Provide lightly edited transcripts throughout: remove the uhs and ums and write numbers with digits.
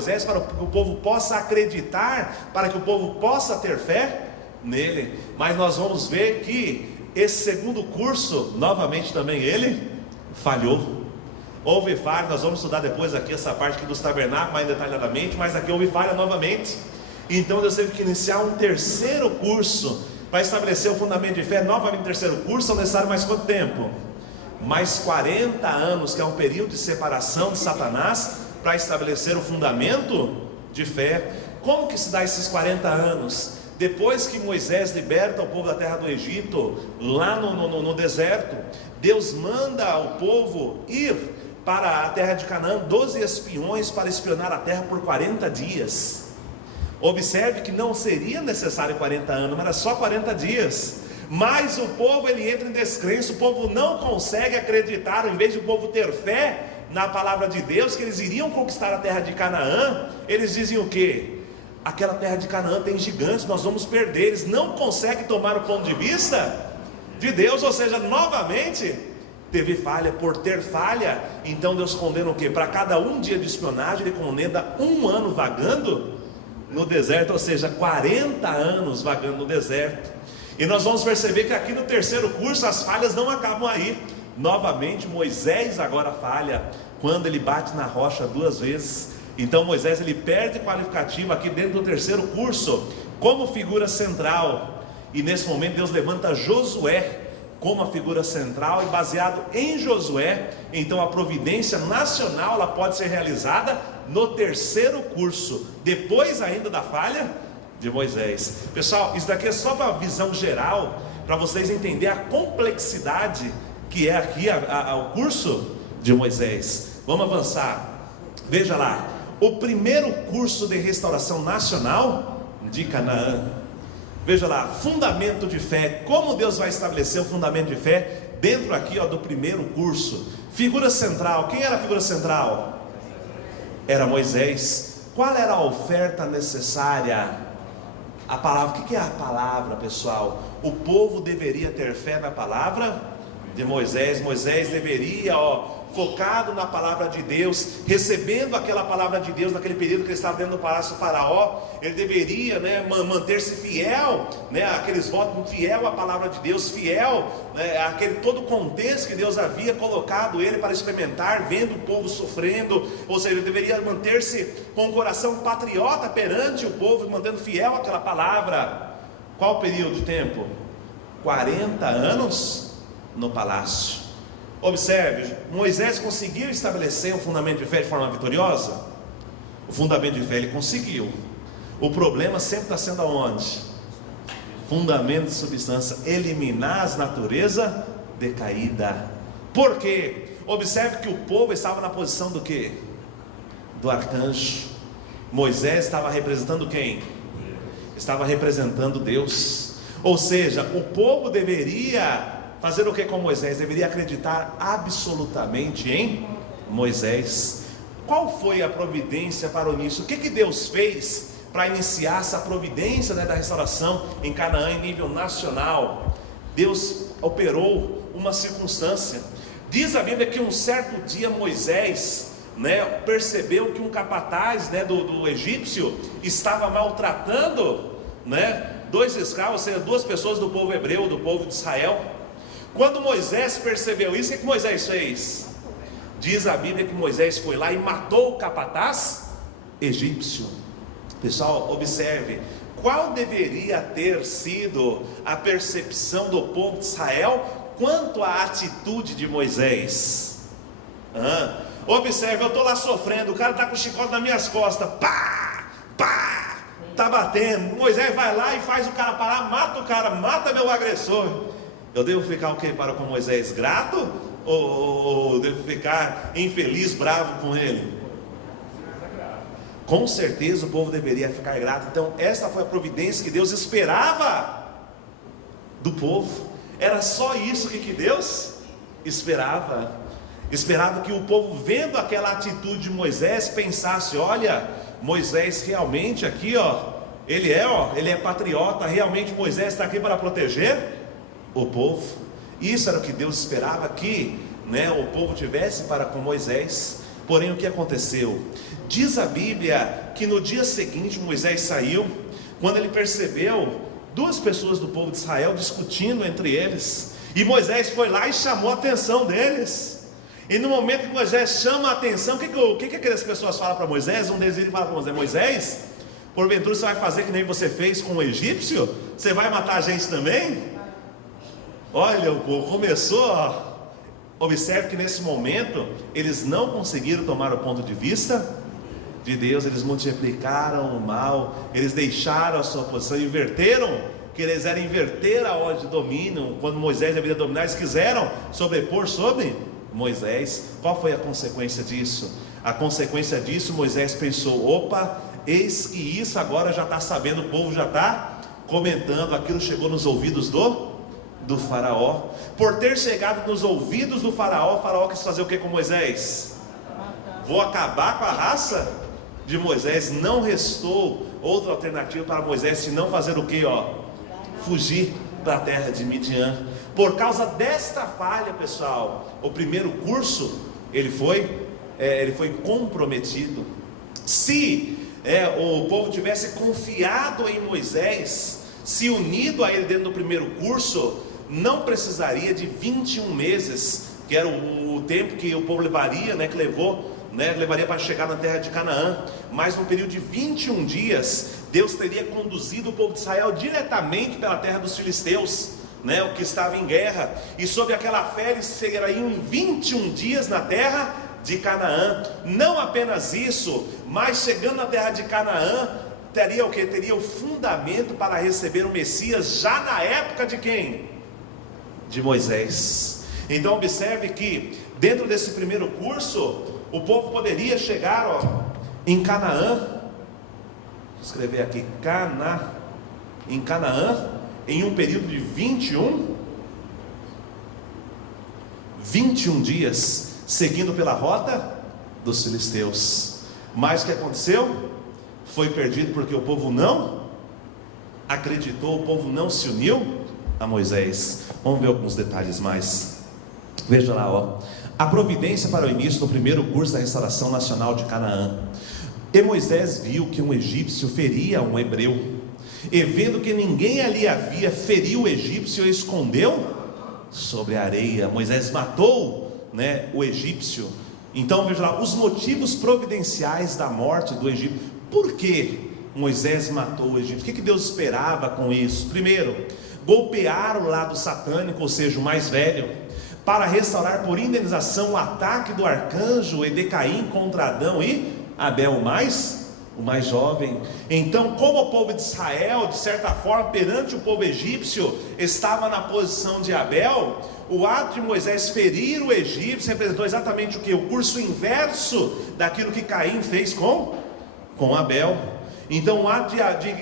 Moisés para que o povo possa acreditar, para que o povo possa ter fé nele. Mas nós vamos ver que esse segundo curso, novamente também ele falhou. Houve falha, nós vamos estudar depois aqui essa parte aqui dos tabernáculos mais detalhadamente, mas aqui houve falha novamente. Então Deus teve que iniciar um terceiro curso para estabelecer o fundamento de fé. Novamente terceiro curso, são necessários mais quanto tempo? Mais 40 anos, que é um período de separação de Satanás, para estabelecer o fundamento de fé. Como que se dá esses 40 anos? Depois que Moisés liberta o povo da terra do Egito, lá no deserto, Deus manda o povo ir para a terra de Canaã, 12 espiões para espionar a terra por 40 dias. Observe que não seria necessário 40 anos, mas era só 40 dias. Mas o povo, ele entra em descrença, o povo não consegue acreditar. Em vez de o povo ter fé na palavra de Deus, que eles iriam conquistar a terra de Canaã, eles diziam o quê? Aquela terra de Canaã tem gigantes, nós vamos perder. Eles não conseguem tomar o ponto de vista de Deus, ou seja, novamente teve falha. Por ter falha, então Deus condena o quê? Para cada um dia de espionagem, ele condena 1 ano vagando no deserto, ou seja, 40 anos vagando no deserto. E nós vamos perceber que aqui no terceiro curso as falhas não acabam aí. Novamente Moisés agora falha, quando ele bate na rocha 2 vezes. Então Moisés, ele perde qualificativo aqui dentro do terceiro curso, como figura central. E nesse momento Deus levanta Josué como a figura central, e baseado em Josué, então a providência nacional ela pode ser realizada no terceiro curso, depois ainda da falha de Moisés. Pessoal, isso daqui é só para a visão geral, para vocês entenderem a complexidade que é aqui o curso de Moisés. Vamos avançar. Veja lá, o primeiro curso de restauração nacional de Canaã. Veja lá, fundamento de fé. Como Deus vai estabelecer o fundamento de fé dentro aqui do primeiro curso. Figura central, quem era a figura central? Era Moisés. Qual era a oferta necessária? A palavra. O que é a palavra, pessoal? O povo deveria ter fé na palavra de Moisés. Moisés deveria, focado na palavra de Deus, recebendo aquela palavra de Deus naquele período que ele estava dentro do palácio do faraó. Ele deveria, manter-se fiel, aqueles votos, fiel à palavra de Deus, fiel, àquele todo o contexto que Deus havia colocado ele para experimentar, vendo o povo sofrendo. Ou seja, ele deveria manter-se com o coração patriota perante o povo, mantendo fiel àquela palavra. Qual o período de tempo? 40 anos no palácio. Observe, Moisés conseguiu estabelecer um fundamento de fé de forma vitoriosa? O fundamento de fé ele conseguiu. O problema sempre está sendo aonde? Fundamento de substância, eliminar as naturezas decaída. Por quê? Observe que o povo estava na posição do quê? Do arcanjo. Moisés estava representando quem? Estava representando Deus. Ou seja, o povo deveria fazer o que com Moisés? Deveria acreditar absolutamente em Moisés. Qual foi a providência para o início? O que Deus fez para iniciar essa providência da restauração em Canaã em nível nacional? Deus operou uma circunstância. Diz a Bíblia que um certo dia Moisés percebeu que um capataz do egípcio estava maltratando 2 escravos, ou seja, 2 pessoas do povo hebreu, do povo de Israel. Quando Moisés percebeu isso, o que Moisés fez? Diz a Bíblia que Moisés foi lá e matou o capataz egípcio. Pessoal, observe, qual deveria ter sido a percepção do povo de Israel quanto à atitude de Moisés? Observe, eu estou lá sofrendo, o cara está com o chicote nas minhas costas, pá, está batendo. Moisés vai lá e faz o cara parar, mata o cara, mata meu agressor. Eu devo ficar o que para com Moisés? Grato? Ou devo ficar infeliz, bravo com ele? Com certeza o povo deveria ficar grato. Então esta foi a providência que Deus esperava do povo. Era só isso que Deus esperava. Esperava que o povo, vendo aquela atitude de Moisés, pensasse: olha, Moisés realmente aqui, ele é patriota. Realmente Moisés está aqui para proteger o povo. Isso era o que Deus esperava que o povo tivesse para com Moisés. Porém, o que aconteceu? Diz a Bíblia que no dia seguinte Moisés saiu, quando ele percebeu duas pessoas do povo de Israel discutindo entre eles, e Moisés foi lá e chamou a atenção deles. E no momento que Moisés chama a atenção, o que aquelas pessoas falam para Moisés? Um deles fala para Moisés: Moisés, porventura você vai fazer que nem você fez com o egípcio? Você vai matar a gente também? Olha, o povo começou, ó. Observe que nesse momento eles não conseguiram tomar o ponto de vista de Deus. Eles multiplicaram o mal, eles deixaram a sua posição, inverteram, que eles eram inverter a ordem de domínio. Quando Moisés deveria dominar, eles quiseram sobrepor sobre Moisés. Qual foi a consequência disso? A consequência disso, Moisés pensou: opa, eis que isso agora já está sabendo, o povo já está comentando. Aquilo chegou nos ouvidos do faraó. Por ter chegado nos ouvidos do faraó, o faraó quis fazer o que com Moisés? Vou acabar com a raça de Moisés. Não restou outra alternativa para Moisés senão fazer o que? Fugir para a terra de Midian. Por causa desta falha, pessoal, o primeiro curso ele foi comprometido. Se o povo tivesse confiado em Moisés, se unido a ele dentro do primeiro curso, não precisaria de 21 meses, que era o tempo que o povo levaria, levaria para chegar na terra de Canaã. Mas no período de 21 dias, Deus teria conduzido o povo de Israel diretamente pela terra dos filisteus, o que estava em guerra, e sob aquela fé eles chegariam em 21 dias na terra de Canaã. Não apenas isso, mas chegando na terra de Canaã, teria o que? Teria o fundamento para receber o Messias já na época de quem? De Moisés. Então observe que dentro desse primeiro curso, o povo poderia chegar em Canaã. Vou escrever aqui, em Canaã, em um período de 21 dias, seguindo pela rota dos filisteus. Mas o que aconteceu? Foi perdido porque o povo não acreditou, o povo não se uniu a Moisés. Vamos ver alguns detalhes mais. Veja lá, a providência para o início do primeiro curso da restauração nacional de Canaã. E Moisés viu que um egípcio feria um hebreu, e vendo que ninguém ali havia, feriu o egípcio e escondeu sobre a areia. Moisés matou, o egípcio. Então veja lá, os motivos providenciais da morte do egípcio. Por que Moisés matou o egípcio? O que Deus esperava com isso? Primeiro, golpear o lado satânico, ou seja, o mais velho, para restaurar por indenização o ataque do arcanjo Edecaim contra Adão e Abel, o mais jovem. Então, como o povo de Israel, de certa forma, perante o povo egípcio, estava na posição de Abel, o ato de Moisés ferir o egípcio representou exatamente o que? O curso inverso daquilo que Caim fez com Abel. Então o ato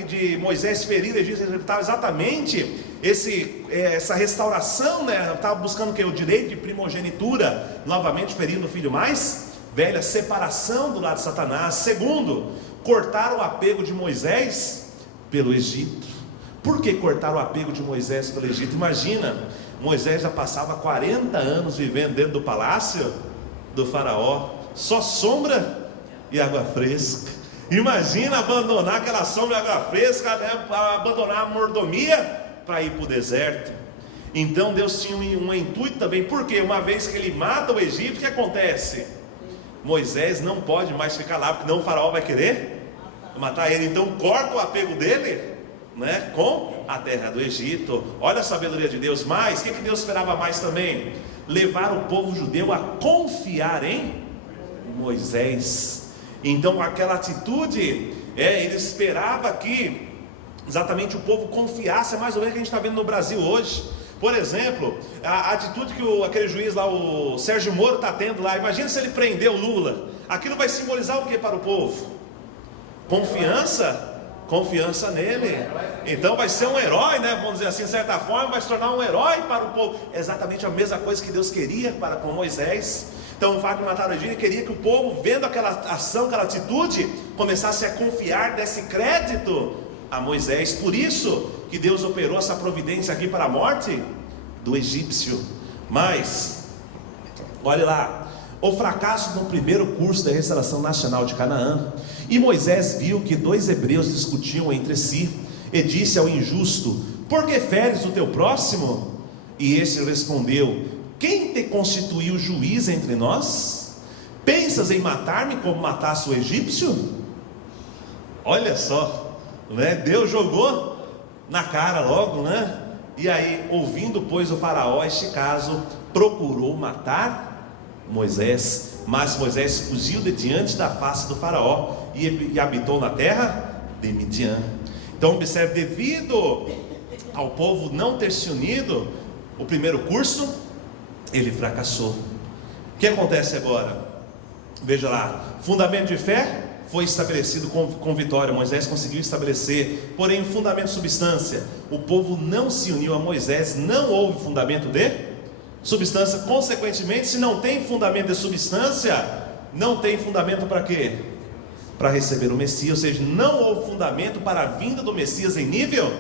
de Moisés ferir o egípcio representava exatamente essa restauração, estava buscando o que? O direito de primogenitura, novamente ferindo o filho mais velho, a separação do lado de Satanás. Segundo, cortar o apego de Moisés pelo Egito. Por que cortar o apego de Moisés pelo Egito? Imagina, Moisés já passava 40 anos vivendo dentro do palácio do faraó, só sombra e água fresca. Imagina abandonar aquela sombra e água fresca, abandonar a mordomia para ir para o deserto. Então Deus tinha um intuito também, porque uma vez que ele mata o Egito, o que acontece? Moisés não pode mais ficar lá, porque não o faraó vai querer matar ele. Então corta o apego dele com a terra do Egito. Olha a sabedoria de Deus. Mas o que Deus esperava mais também? Levar o povo judeu a confiar em Moisés. Então aquela atitude, ele esperava que exatamente o povo confiasse. É mais ou menos o que a gente está vendo no Brasil hoje. Por exemplo, a atitude que aquele juiz lá, o Sérgio Moro, está tendo lá. Imagina se ele prender o Lula. Aquilo vai simbolizar o que para o povo? Confiança nele. Então vai ser um herói, vamos dizer assim, de certa forma, vai se tornar um herói para o povo. Exatamente a mesma coisa que Deus queria com Moisés. Então o fato de matar o Egito, queria que o povo, vendo aquela ação, aquela atitude, começasse a confiar, desse crédito a Moisés. Por isso que Deus operou essa providência aqui para a morte do egípcio. Mas olhe lá, o fracasso no primeiro curso da restauração nacional de Canaã. E Moisés viu que 2 hebreus discutiam entre si, e disse ao injusto: por que feres o teu próximo? E este respondeu: quem te constituiu juiz entre nós? Pensas em matar-me como mataste o egípcio? Olha só, né? Deus jogou na cara logo, né? E aí, ouvindo pois o faraó este caso, procurou matar Moisés, mas Moisés fugiu de diante da face do faraó e habitou na terra de Midian. Então observe, devido ao povo não ter se unido, o primeiro curso, ele fracassou. O que acontece agora? Veja lá, fundamento de fé foi estabelecido com vitória, Moisés conseguiu estabelecer, porém o fundamento de substância, o povo não se uniu a Moisés, não houve fundamento de substância. Consequentemente, se não tem fundamento de substância, não tem fundamento para quê? Para receber o Messias, ou seja, não houve fundamento para a vinda do Messias em nível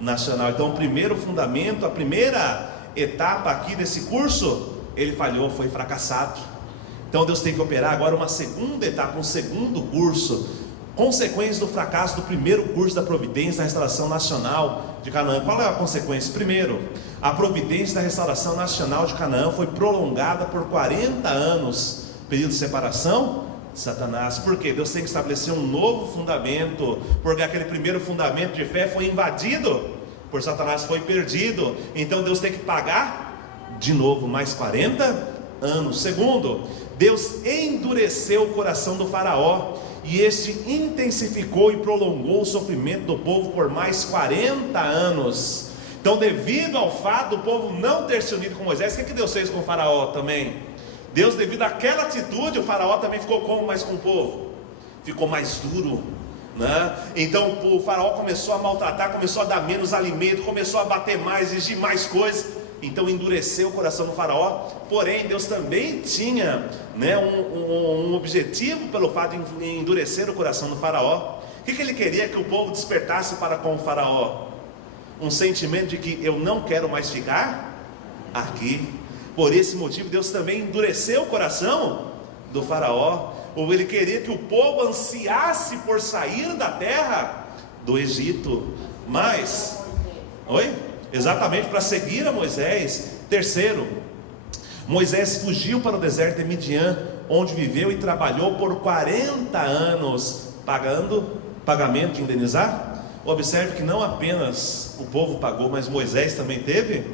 nacional. Então o primeiro fundamento, a primeira etapa aqui desse curso, ele falhou, foi fracassado. Então Deus tem que operar agora uma segunda etapa, um segundo curso, consequência do fracasso do primeiro curso da providência da restauração nacional de Canaã. Qual é a consequência? Primeiro, a providência da restauração nacional de Canaã foi prolongada por 40 anos, período de separação de Satanás. Por quê? Deus tem que estabelecer um novo fundamento, porque aquele primeiro fundamento de fé foi invadido por Satanás, foi perdido. Então Deus tem que pagar de novo mais 40 anos. Segundo, Deus endureceu o coração do faraó, e este intensificou e prolongou o sofrimento do povo por mais 40 anos. Então, devido ao fato do povo não ter se unido com Moisés, o que Deus fez com o faraó também? Deus, devido àquela atitude, o faraó também ficou como mais com o povo? Ficou mais duro, né? Então o faraó começou a maltratar, começou a dar menos alimento, começou a bater mais, exigir mais coisas. Então endureceu o coração do faraó. Porém Deus também tinha, né, um objetivo pelo fato de endurecer o coração do faraó. O que ele queria? Que o povo despertasse para com o faraó um sentimento de que eu não quero mais ficar aqui. Por esse motivo Deus também endureceu o coração do faraó. Ou ele queria que o povo ansiasse por sair da terra do Egito. Mas, exatamente, para seguir a Moisés. Terceiro, Moisés fugiu para o deserto de Midian, onde viveu e trabalhou por 40 anos, pagamento de indenizar. Observe que não apenas o povo pagou, mas Moisés também teve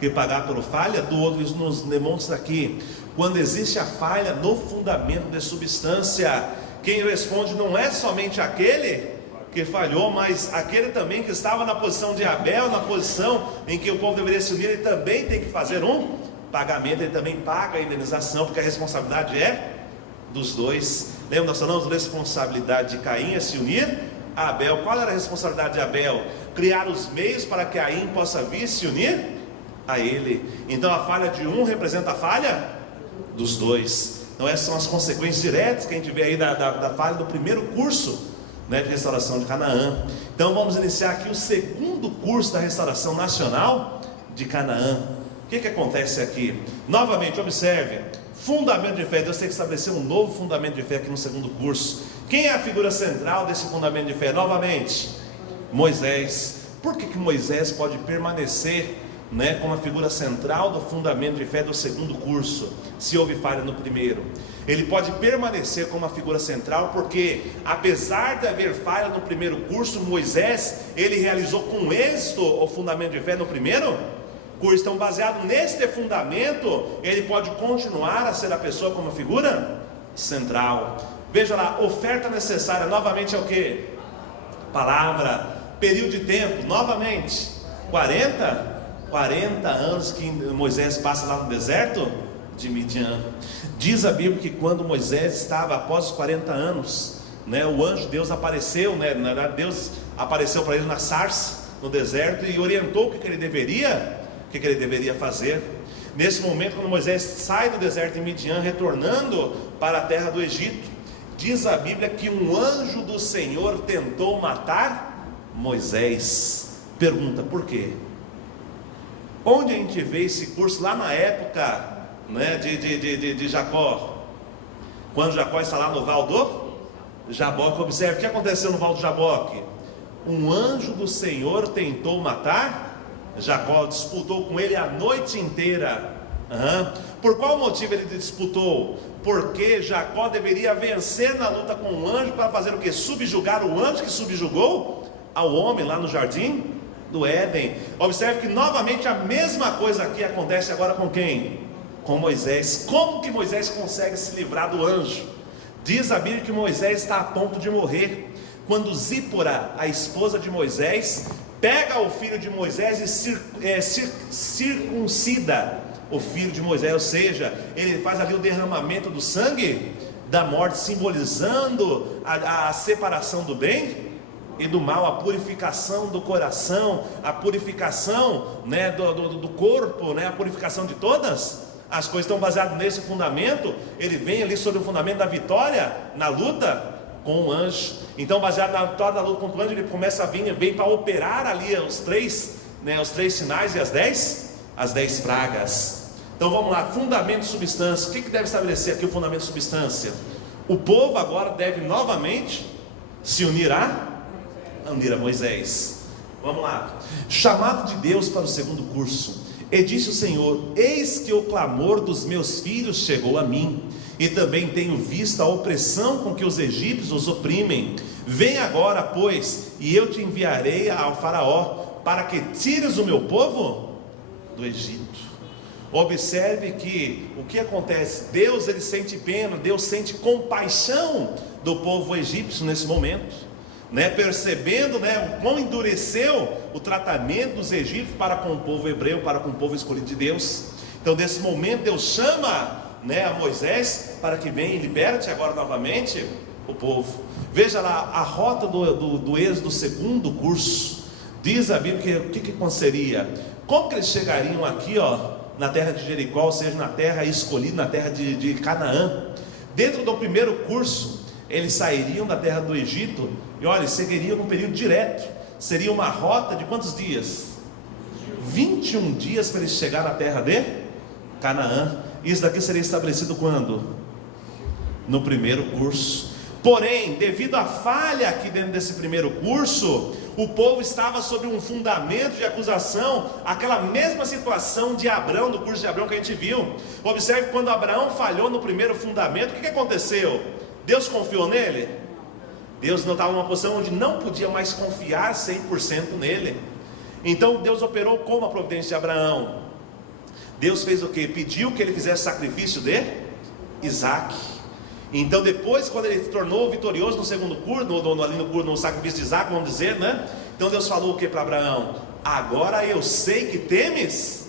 que pagar por falha do outro. Isso nos demonstra aqui, quando existe a falha no fundamento de substância, quem responde não é somente aquele que falhou, mas aquele também que estava na posição de Abel, na posição em que o povo deveria se unir, ele também tem que fazer um pagamento, ele também paga a indenização, porque a responsabilidade é dos dois. Lembra, nós falamos da responsabilidade de Caim é se unir a Abel. Qual era a responsabilidade de Abel? Criar os meios para que Caim possa vir se unir a ele. Então a falha de um representa a falha dos dois. Então essas são as consequências diretas que a gente vê aí da falha do primeiro curso, né, de restauração de Canaã. Então vamos iniciar aqui o segundo curso da restauração nacional de Canaã. O que acontece aqui? Novamente, observe, fundamento de fé. Deus tem que estabelecer um novo fundamento de fé aqui no segundo curso. Quem é a figura central desse fundamento de fé? Novamente, Moisés. Por que Moisés pode permanecer, né, como a figura central do fundamento de fé do segundo curso, se houve falha no primeiro? Ele pode permanecer como a figura central, porque apesar de haver falha no primeiro curso, Moisés, ele realizou com êxito o fundamento de fé no primeiro curso. Então, baseado neste fundamento, ele pode continuar a ser a pessoa como a figura central. Veja lá, oferta necessária, novamente é o que? Palavra. Período de tempo, novamente, 40 anos que Moisés passa lá no deserto de Midian. Diz a Bíblia que quando Moisés estava após os 40 anos, né, o anjo de Deus apareceu, né, na verdade Deus apareceu para ele na sarça, no deserto, e orientou o que ele deveria fazer. Nesse momento, quando Moisés sai do deserto de Midian, retornando para a terra do Egito, diz a Bíblia que um anjo do Senhor tentou matar Moisés. Pergunta, por quê? Onde a gente vê esse curso? Lá na época, né, de Jacó, Quando Jacó está lá no Val do Jaboque, observe o que aconteceu no Val do Jaboque. Um anjo do Senhor tentou matar Jacó, disputou com ele a noite inteira. Por qual motivo ele disputou? Porque Jacó deveria vencer na luta com o anjo para fazer o que? Subjugar o anjo que subjugou ao homem lá no jardim do Éden. Observe que novamente a mesma coisa aqui acontece agora com quem? Com Moisés. Como que Moisés consegue se livrar do anjo? Diz a Bíblia que Moisés está a ponto de morrer, quando Zípora, a esposa de Moisés, pega o filho de Moisés e circuncida o filho de Moisés, ou seja, ele faz ali o derramamento do sangue da morte, simbolizando a separação do bem e do mal, a purificação do coração, a purificação, né, do corpo, né, a purificação de todas as coisas. Estão baseadas nesse fundamento. Ele vem ali sobre o fundamento da vitória na luta com o anjo. Então, baseado na vitória da luta contra o anjo, ele começa a vir, vem para operar ali os três sinais e as 10 pragas. Então vamos lá, fundamento e substância. O que deve estabelecer aqui o fundamento e substância? O povo agora deve novamente se unir a Moisés. Vamos lá. Chamado de Deus para o segundo curso. E disse o Senhor: eis que o clamor dos meus filhos chegou a mim, e também tenho visto a opressão com que os egípcios os oprimem. Vem agora, pois, e eu te enviarei ao faraó, para que tires o meu povo do Egito. Observe que o que acontece? Deus, ele sente pena, Deus sente compaixão do povo egípcio nesse momento, né? Percebendo, né, o quão endureceu o tratamento dos egípcios para com o povo hebreu, para com o povo escolhido de Deus. Então nesse momento Deus chama, né, a Moisés para que venha e liberte agora novamente o povo. Veja lá a rota do êxodo, segundo curso. Diz a Bíblia que o que aconteceria? Como que eles chegariam aqui, na terra de Jericó, ou seja, na terra escolhida, na terra de Canaã? Dentro do primeiro curso, eles sairiam da terra do Egito e olha, seguiriam num período direto. Seria uma rota de quantos dias? 21 dias para eles chegar na terra de Canaã. Isso daqui seria estabelecido quando? No primeiro curso. Porém, devido à falha aqui dentro desse primeiro curso, o povo estava sob um fundamento de acusação, aquela mesma situação de Abraão, do curso de Abraão que a gente viu. Observe, quando Abraão falhou no primeiro fundamento, o que aconteceu? Deus confiou nele? Deus não estava numa posição onde não podia mais confiar 100% nele. Então Deus operou como a providência de Abraão. Deus fez o que? Pediu que ele fizesse sacrifício de Isaac. Então depois, quando ele se tornou vitorioso no segundo curso, no sacrifício de Isaac, vamos dizer, né? Então Deus falou o que para Abraão? Agora eu sei que temes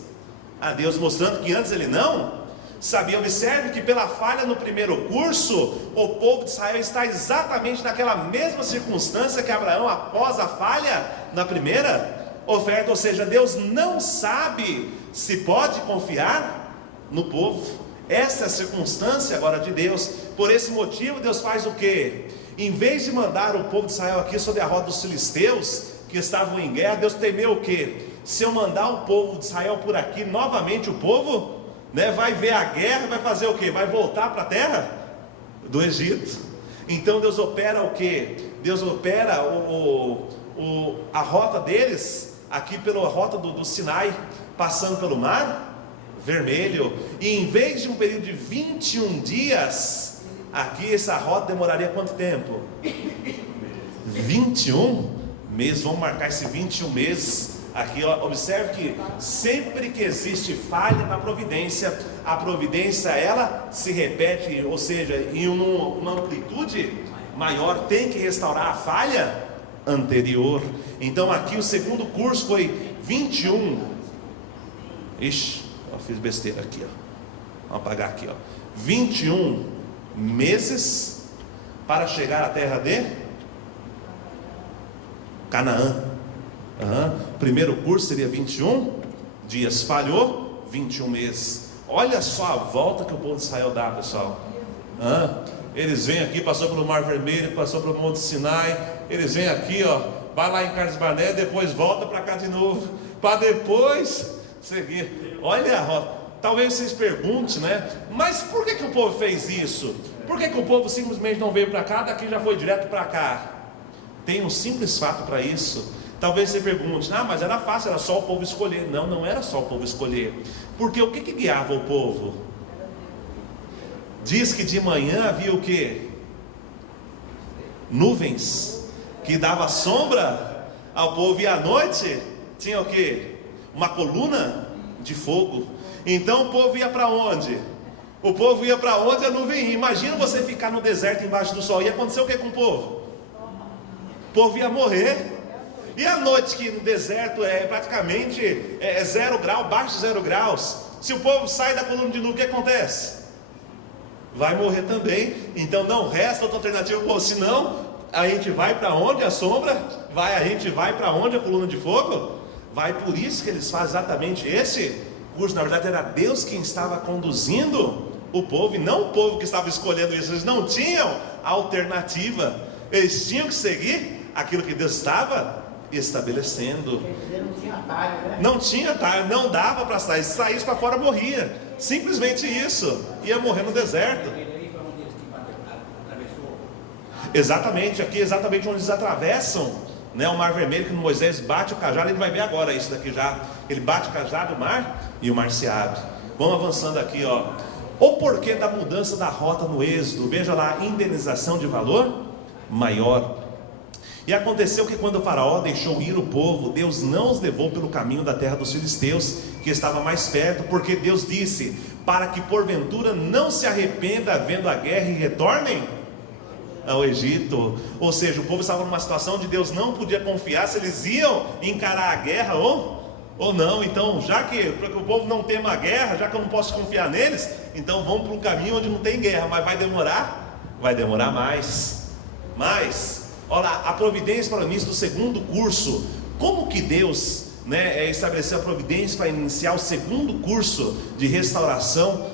a Deus, mostrando que antes ele não sabia. Observe que pela falha no primeiro curso, o povo de Israel está exatamente naquela mesma circunstância que Abraão após a falha na primeira oferta. Ou seja, Deus não sabe se pode confiar no povo. Essa é a circunstância agora de Deus. Por esse motivo Deus faz o que? Em vez de mandar o povo de Israel aqui sob a rota dos filisteus, que estavam em guerra, Deus temeu o que? Se eu mandar o povo de Israel por aqui, novamente o povo, né, vai ver a guerra, vai fazer o que? Vai voltar para a terra do Egito. Então Deus opera o que? Deus opera a rota deles aqui pela rota do Sinai, passando pelo mar Vermelho. E em vez de um período de 21 dias, aqui essa rota demoraria quanto tempo? 21 meses. Vamos marcar esse 21 meses aqui. Observe que sempre que existe falha na providência, a providência ela se repete, ou seja, em uma amplitude maior, tem que restaurar a falha anterior. Então aqui o segundo curso foi 21. Ixi, eu fiz besteira aqui, vamos apagar aqui, 21 meses para chegar à terra de Canaã. Primeiro curso seria 21 dias, falhou 21 meses. Olha só a volta que o povo de Israel dá, pessoal. Eles vêm aqui, passou pelo Mar Vermelho, passou pelo Monte Sinai, eles vêm aqui, vai lá em Carlos Barné, depois volta para cá de novo, para depois seguir. Olha a rota. Talvez vocês perguntem, né? Mas por que o povo fez isso? Por que o povo simplesmente não veio para cá, daqui já foi direto para cá? Tem um simples fato para isso. Talvez você pergunte, mas era fácil, era só o povo escolher. Não, não era só o povo escolher. Porque o que guiava o povo? Diz que de manhã havia o quê? Nuvens, que dava sombra ao povo, e à noite tinha o quê? Uma coluna de fogo. Então o povo ia para onde? O povo ia para onde a nuvem ia. Imagina você ficar no deserto embaixo do sol. Ia acontecer o que com o povo? O povo ia morrer. E à noite, que no deserto é praticamente 0 grau, abaixo de 0 graus. Se o povo sai da coluna de nuvem, o que acontece? Vai morrer também. Então não resta outra alternativa, senão a gente vai para onde a sombra? A gente vai para onde a coluna de fogo? Vai. Por isso que eles fazem exatamente esse curso. Na verdade era Deus quem estava conduzindo o povo, e não o povo que estava escolhendo isso. Eles não tinham alternativa, eles tinham que seguir aquilo que Deus estava estabelecendo. Não tinha atalho, né? Não tinha atalho, não dava para sair. Se saísse para fora, morria. Simplesmente isso. Ia morrer no deserto. Exatamente, aqui exatamente onde eles atravessam, o Mar Vermelho, que Moisés bate o cajado. Ele vai ver agora isso daqui já. Ele bate o cajado, o mar, e o mar se abre. Vamos avançando aqui, O porquê da mudança da rota no êxodo? Veja lá, indenização de valor maior. E aconteceu que quando o faraó deixou ir o povo, Deus não os levou pelo caminho da terra dos filisteus, que estava mais perto, porque Deus disse, para que porventura não se arrependa vendo a guerra e retornem ao Egito. Ou seja, o povo estava numa situação onde Deus não podia confiar se eles iam encarar a guerra ou não. Então, já que para que o povo não tema a guerra, já que eu não posso confiar neles, então vamos para um caminho onde não tem guerra. Mas vai demorar? Vai demorar mais. Olha lá, a providência para o início do segundo curso. Como que Deus estabeleceu a providência para iniciar o segundo curso de restauração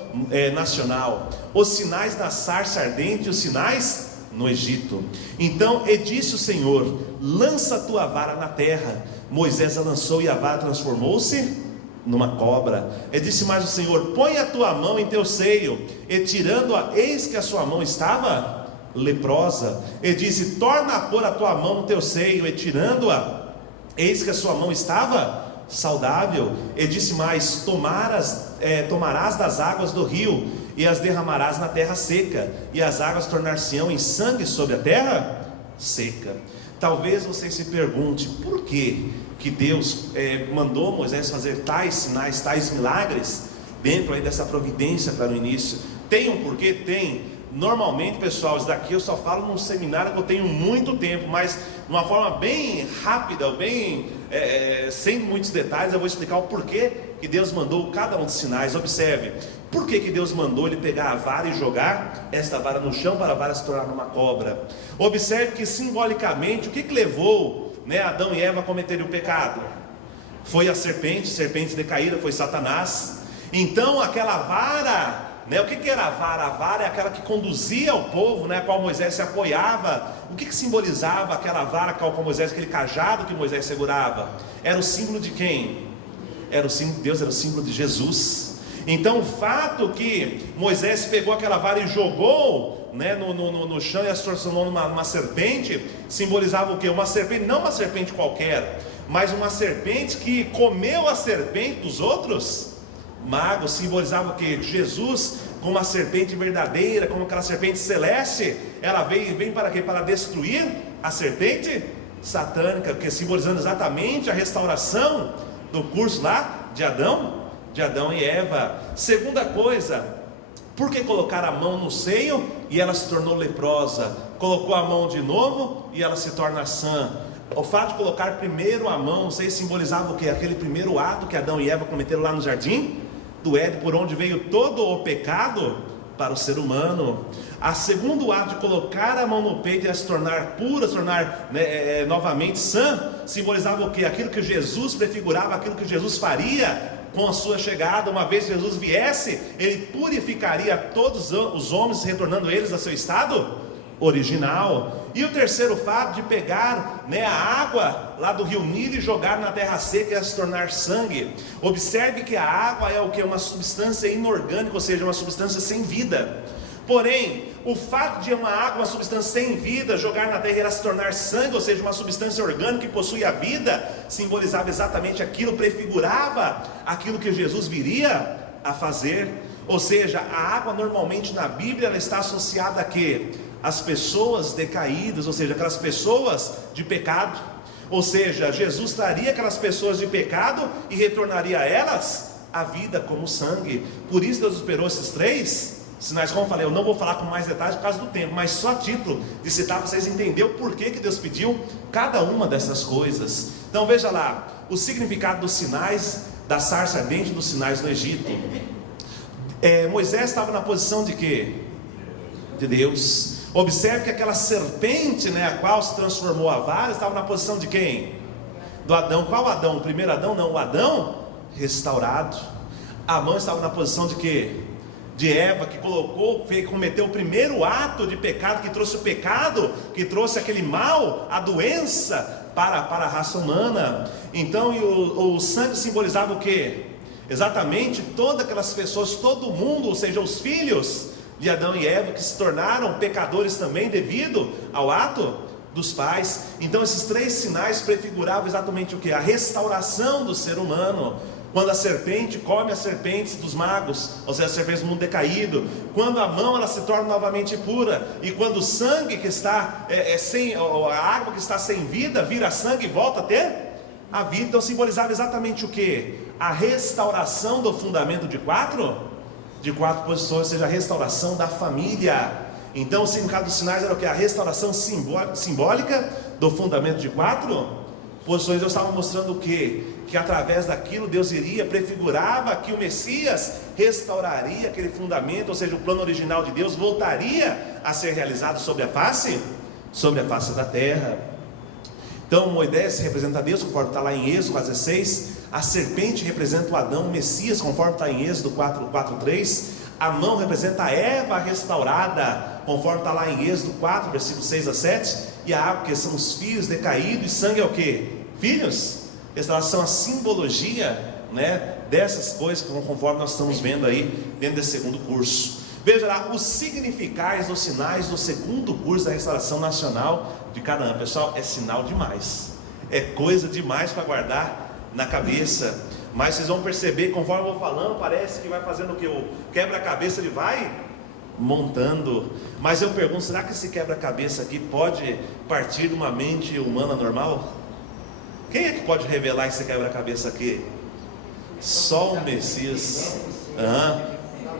nacional? Os sinais da sarça ardente e os sinais no Egito. Então, e disse o Senhor, lança a tua vara na terra. Moisés a lançou e a vara transformou-se numa cobra. E disse mais o Senhor, põe a tua mão em teu seio. E tirando-a, eis que a sua mão estava leprosa. E disse, torna a pôr a tua mão no teu seio. E tirando-a, eis que a sua mão estava saudável. E disse mais, tomarás das águas do rio e as derramarás na terra seca, e as águas tornar-se-ão em sangue sobre a terra seca. Talvez você se pergunte, por que Deus mandou Moisés fazer tais sinais, tais milagres, dentro aí dessa providência para o início? Tem um porquê? Tem. Normalmente, pessoal, isso daqui eu só falo num seminário que eu tenho muito tempo, mas de uma forma bem rápida, sem muitos detalhes, eu vou explicar o porquê que Deus mandou cada um dos sinais. Observe, por que Deus mandou ele pegar a vara e jogar esta vara no chão para a vara se tornar uma cobra? Observe que simbolicamente, o que levou Adão e Eva a cometerem o pecado? Foi a serpente decaída, foi Satanás. Então aquela vara, o que era a vara? A vara é aquela que conduzia o povo, a qual Moisés se apoiava. O que simbolizava aquela vara, qual Moisés, aquele cajado que Moisés segurava? Era o símbolo de quem? Era o símbolo de Deus, era o símbolo de Jesus. Então o fato que Moisés pegou aquela vara e jogou no chão e a transformou numa serpente, simbolizava o quê? Uma serpente, não uma serpente qualquer, mas uma serpente que comeu a serpente dos outros magos. Simbolizava o quê? Jesus, como uma serpente verdadeira, como aquela serpente celeste, ela vem para quê? Para destruir a serpente satânica, que simbolizando exatamente a restauração do curso lá de Adão e Eva. Segunda coisa, por que colocar a mão no seio e ela se tornou leprosa? Colocou a mão de novo e ela se torna sã. O fato de colocar primeiro a mão, não sei, simbolizava o que? Aquele primeiro ato que Adão e Eva cometeram lá no jardim do Éden, por onde veio todo o pecado para o ser humano. A segundo ato de colocar a mão no peito e ela se tornar pura, se tornar novamente sã, simbolizava o que? Aquilo que Jesus prefigurava, aquilo que Jesus faria com a sua chegada. Uma vez que Jesus viesse, ele purificaria todos os homens, retornando eles a seu estado original. E o terceiro fato de pegar a água lá do rio Nilo e jogar na terra seca e ela se tornar sangue. Observe que a água é o que? Uma substância inorgânica, ou seja, uma substância sem vida. Porém, o fato de uma água, uma substância sem vida, jogar na terra e ela se tornar sangue, ou seja, uma substância orgânica que possui a vida, simbolizava exatamente aquilo, prefigurava aquilo que Jesus viria a fazer. Ou seja, a água normalmente na Bíblia ela está associada a quê? As pessoas decaídas, ou seja, aquelas pessoas de pecado. Ou seja, Jesus traria aquelas pessoas de pecado e retornaria a elas a vida como sangue. Por isso Deus esperou esses 3 sinais. Como eu falei, eu não vou falar com mais detalhes por causa do tempo, mas só a título de citar, vocês entenderam por que Deus pediu cada uma dessas coisas. Então veja lá, o significado dos sinais da sarça ardente, dos sinais no Egito. Moisés estava na posição de quê? De Deus. Observe que aquela serpente, a qual se transformou a vara, estava na posição de quem? Do Adão. Qual Adão? O primeiro Adão? Não, o Adão restaurado. A mão estava na posição de quê? De Eva, que cometeu o primeiro ato de pecado, que trouxe o pecado, que trouxe aquele mal, a doença para a raça humana. Então, o sangue simbolizava o quê? Exatamente todas aquelas pessoas, todo mundo, ou seja, os filhos de Adão e Eva, que se tornaram pecadores também devido ao ato dos pais. Então esses 3 sinais prefiguravam exatamente o que? A restauração do ser humano. Quando a serpente come as serpentes dos magos, ou seja, as serpentes do mundo decaído. Quando a mão ela se torna novamente pura. E quando o sangue que está a água que está sem vida vira sangue e volta a ter a vida. Então simbolizava exatamente o que? A restauração do fundamento de 4 posições, ou seja, a restauração da família. Então o significado dos sinais era o que? A restauração simbólica do fundamento de 4 posições. Deus estava mostrando o que? Que através daquilo Deus prefigurava que o Messias restauraria aquele fundamento, ou seja, o plano original de Deus voltaria a ser realizado sobre a face da terra. Então Moisés representa Deus, conforme está lá em Êxodo 16. A serpente representa o Adão, o Messias, conforme está em Êxodo 4:3. A mão representa a Eva restaurada, conforme está lá em Êxodo 4, versículos 6-7. E a água, que são os filhos decaídos, e sangue é o que? Filhos. Essas são a simbologia, dessas coisas, conforme nós estamos vendo aí dentro desse segundo curso. Veja lá, os significados dos sinais do segundo curso da Restauração Nacional de Canaã. Pessoal, é sinal demais, é coisa demais para guardar na cabeça. Mas vocês vão perceber, conforme eu vou falando, parece que vai fazendo o que? O quebra-cabeça ele vai montando. Mas eu pergunto, será que esse quebra-cabeça aqui pode partir de uma mente humana normal? Quem é que pode revelar esse quebra-cabeça aqui? Só o Messias.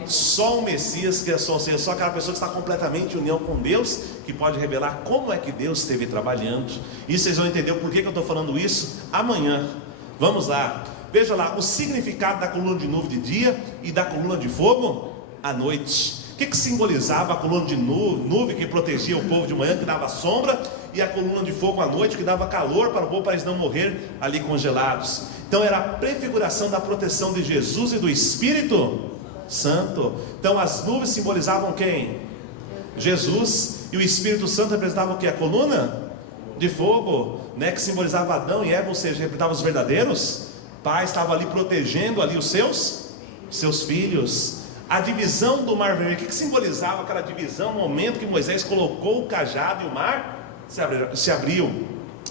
Só o Messias, que é só aquela pessoa que está completamente em união com Deus, que pode revelar como é que Deus esteve trabalhando. E vocês vão entender o porquê que eu estou falando isso amanhã. Vamos lá, veja lá o significado da coluna de nuvem de dia e da coluna de fogo à noite. O que simbolizava a coluna de nuvem que protegia o povo de manhã, que dava sombra, e a coluna de fogo à noite que dava calor para o povo, para eles não morrer ali congelados? Então era a prefiguração da proteção de Jesus e do Espírito Santo. Então as nuvens simbolizavam quem? Jesus. E o Espírito Santo representava o que? A coluna de fogo, que simbolizava Adão e Eva, ou seja, representava os verdadeiros pais, estava ali protegendo ali os seus filhos. A divisão do mar vermelho, o que simbolizava aquela divisão? No momento que Moisés colocou o cajado e o mar se abriu,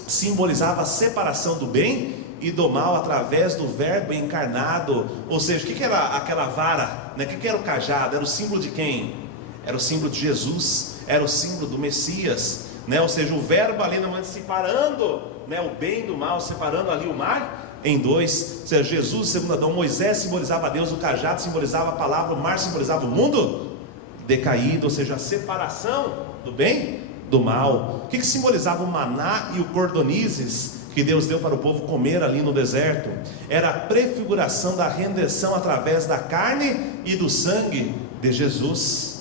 simbolizava a separação do bem e do mal através do verbo encarnado. Ou seja, o que era aquela vara? O que era o cajado? Era o símbolo de quem? Era o símbolo de Jesus, era o símbolo do Messias. Ou seja, o verbo ali na mão separando, o bem do mal, separando ali o mar em dois. Ou seja, Jesus, segundo Adão, Moisés simbolizava a Deus, o cajado simbolizava a palavra, o mar simbolizava o mundo decaído, ou seja, a separação do bem do mal. O que simbolizava o maná e o cordonizes que Deus deu para o povo comer ali no deserto? Era a prefiguração da redenção através da carne e do sangue de Jesus.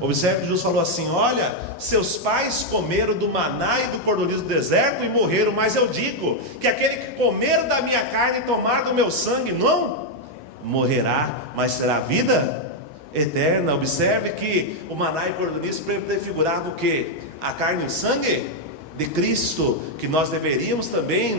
Observe que Jesus falou assim: olha, seus pais comeram do maná e do cordonizo do deserto e morreram, mas eu digo que aquele que comer da minha carne e tomar do meu sangue não morrerá, mas terá vida eterna. Observe que o maná e o cordonizo prefiguravam o que? A carne e o sangue de Cristo, que nós deveríamos também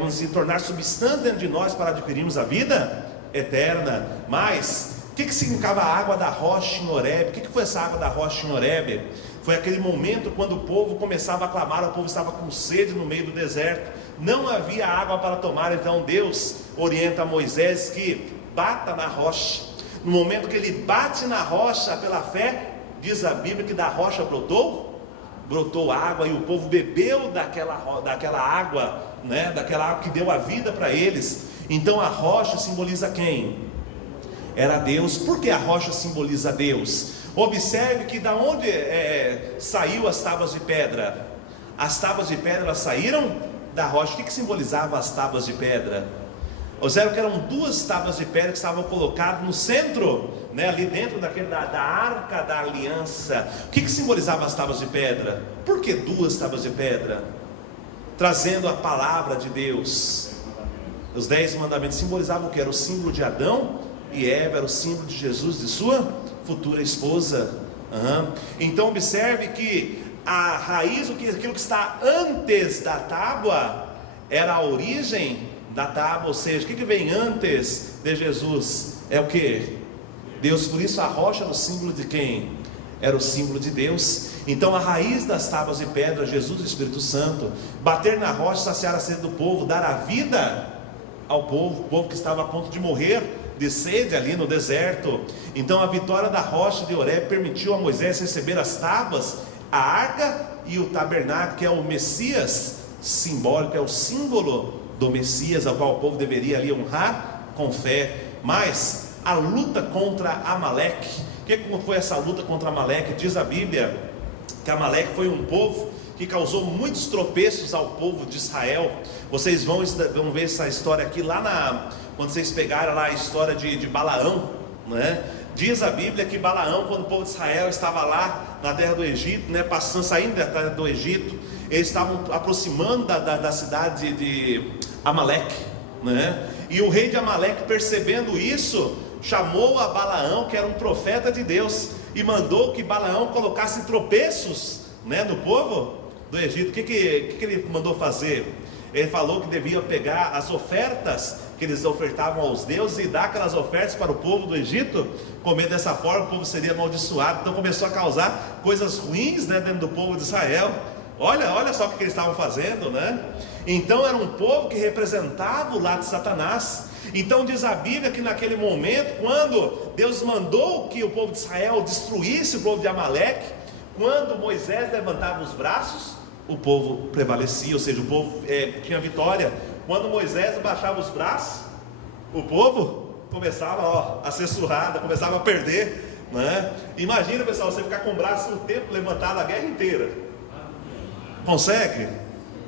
vamos se tornar substância dentro de nós para adquirirmos a vida eterna. Mas que significava a água da rocha em Horebe? O que foi essa água da rocha em Horebe? Foi aquele momento quando o povo começava a clamar, o povo estava com sede no meio do deserto, não havia água para tomar. Então Deus orienta a Moisés que bata na rocha. No momento que ele bate na rocha pela fé, diz a Bíblia que da rocha brotou água, e o povo bebeu daquela água, né? Daquela água que deu a vida para eles. Então a rocha simboliza quem? Era Deus. Por que a rocha simboliza Deus? Observe que da onde saiu as tábuas de pedra? As tábuas de pedra, elas saíram da rocha. O que simbolizava as tábuas de pedra? Observe que eram duas tábuas de pedra que estavam colocadas no centro, né, ali dentro da arca da aliança. O que simbolizava as tábuas de pedra? Por que duas tábuas de pedra? Trazendo a palavra de Deus. Os 10 mandamentos simbolizavam o que? Era o símbolo de Adão e Eva, era o símbolo de Jesus, de sua futura esposa. Então observe que a raiz, aquilo que está antes da tábua, era a origem da tábua. Ou seja, o que vem antes de Jesus? É o que? Deus. Por isso a rocha era o símbolo de quem? Era o símbolo de Deus. Então a raiz das tábuas de pedra, Jesus e o Espírito Santo. Bater na rocha, saciar a sede do povo, dar a vida ao povo, o povo que estava a ponto de morrer de sede ali no deserto. Então a vitória da rocha de Horebe permitiu a Moisés receber as tábuas, a arca e o tabernáculo, que é o Messias simbólico, é o símbolo do Messias, ao qual o povo deveria ali honrar com fé. Mas a luta contra Amaleque, como foi essa luta contra Amaleque? Diz a Bíblia que Amaleque foi um povo que causou muitos tropeços ao povo de Israel. Vocês vão ver essa história aqui quando vocês pegaram lá a história de Balaão, né? Diz a Bíblia que Balaão, quando o povo de Israel estava lá na terra do Egito, né, saindo da terra do Egito, eles estavam aproximando da cidade de Amaleque, né? E o rei de Amaleque, percebendo isso, chamou a Balaão, que era um profeta de Deus, e mandou que Balaão colocasse tropeços, né, no povo do Egito. O que ele mandou fazer? Ele falou que devia pegar as ofertas que eles ofertavam aos deuses e dar aquelas ofertas para o povo do Egito. Comer dessa forma, o povo seria amaldiçoado. Então começou a causar coisas ruins, né, dentro do povo de Israel. Olha só o que eles estavam fazendo, né? Então era um povo que representava o lado de Satanás. Então diz a Bíblia que naquele momento, quando Deus mandou que o povo de Israel destruísse o povo de Amaleque, quando Moisés levantava os braços, o povo prevalecia, ou seja, o povo tinha vitória. Quando Moisés baixava os braços, o povo começava a ser surrado, começava a perder, né? Imagina, pessoal, você ficar com o braço o tempo levantado a guerra inteira. Consegue?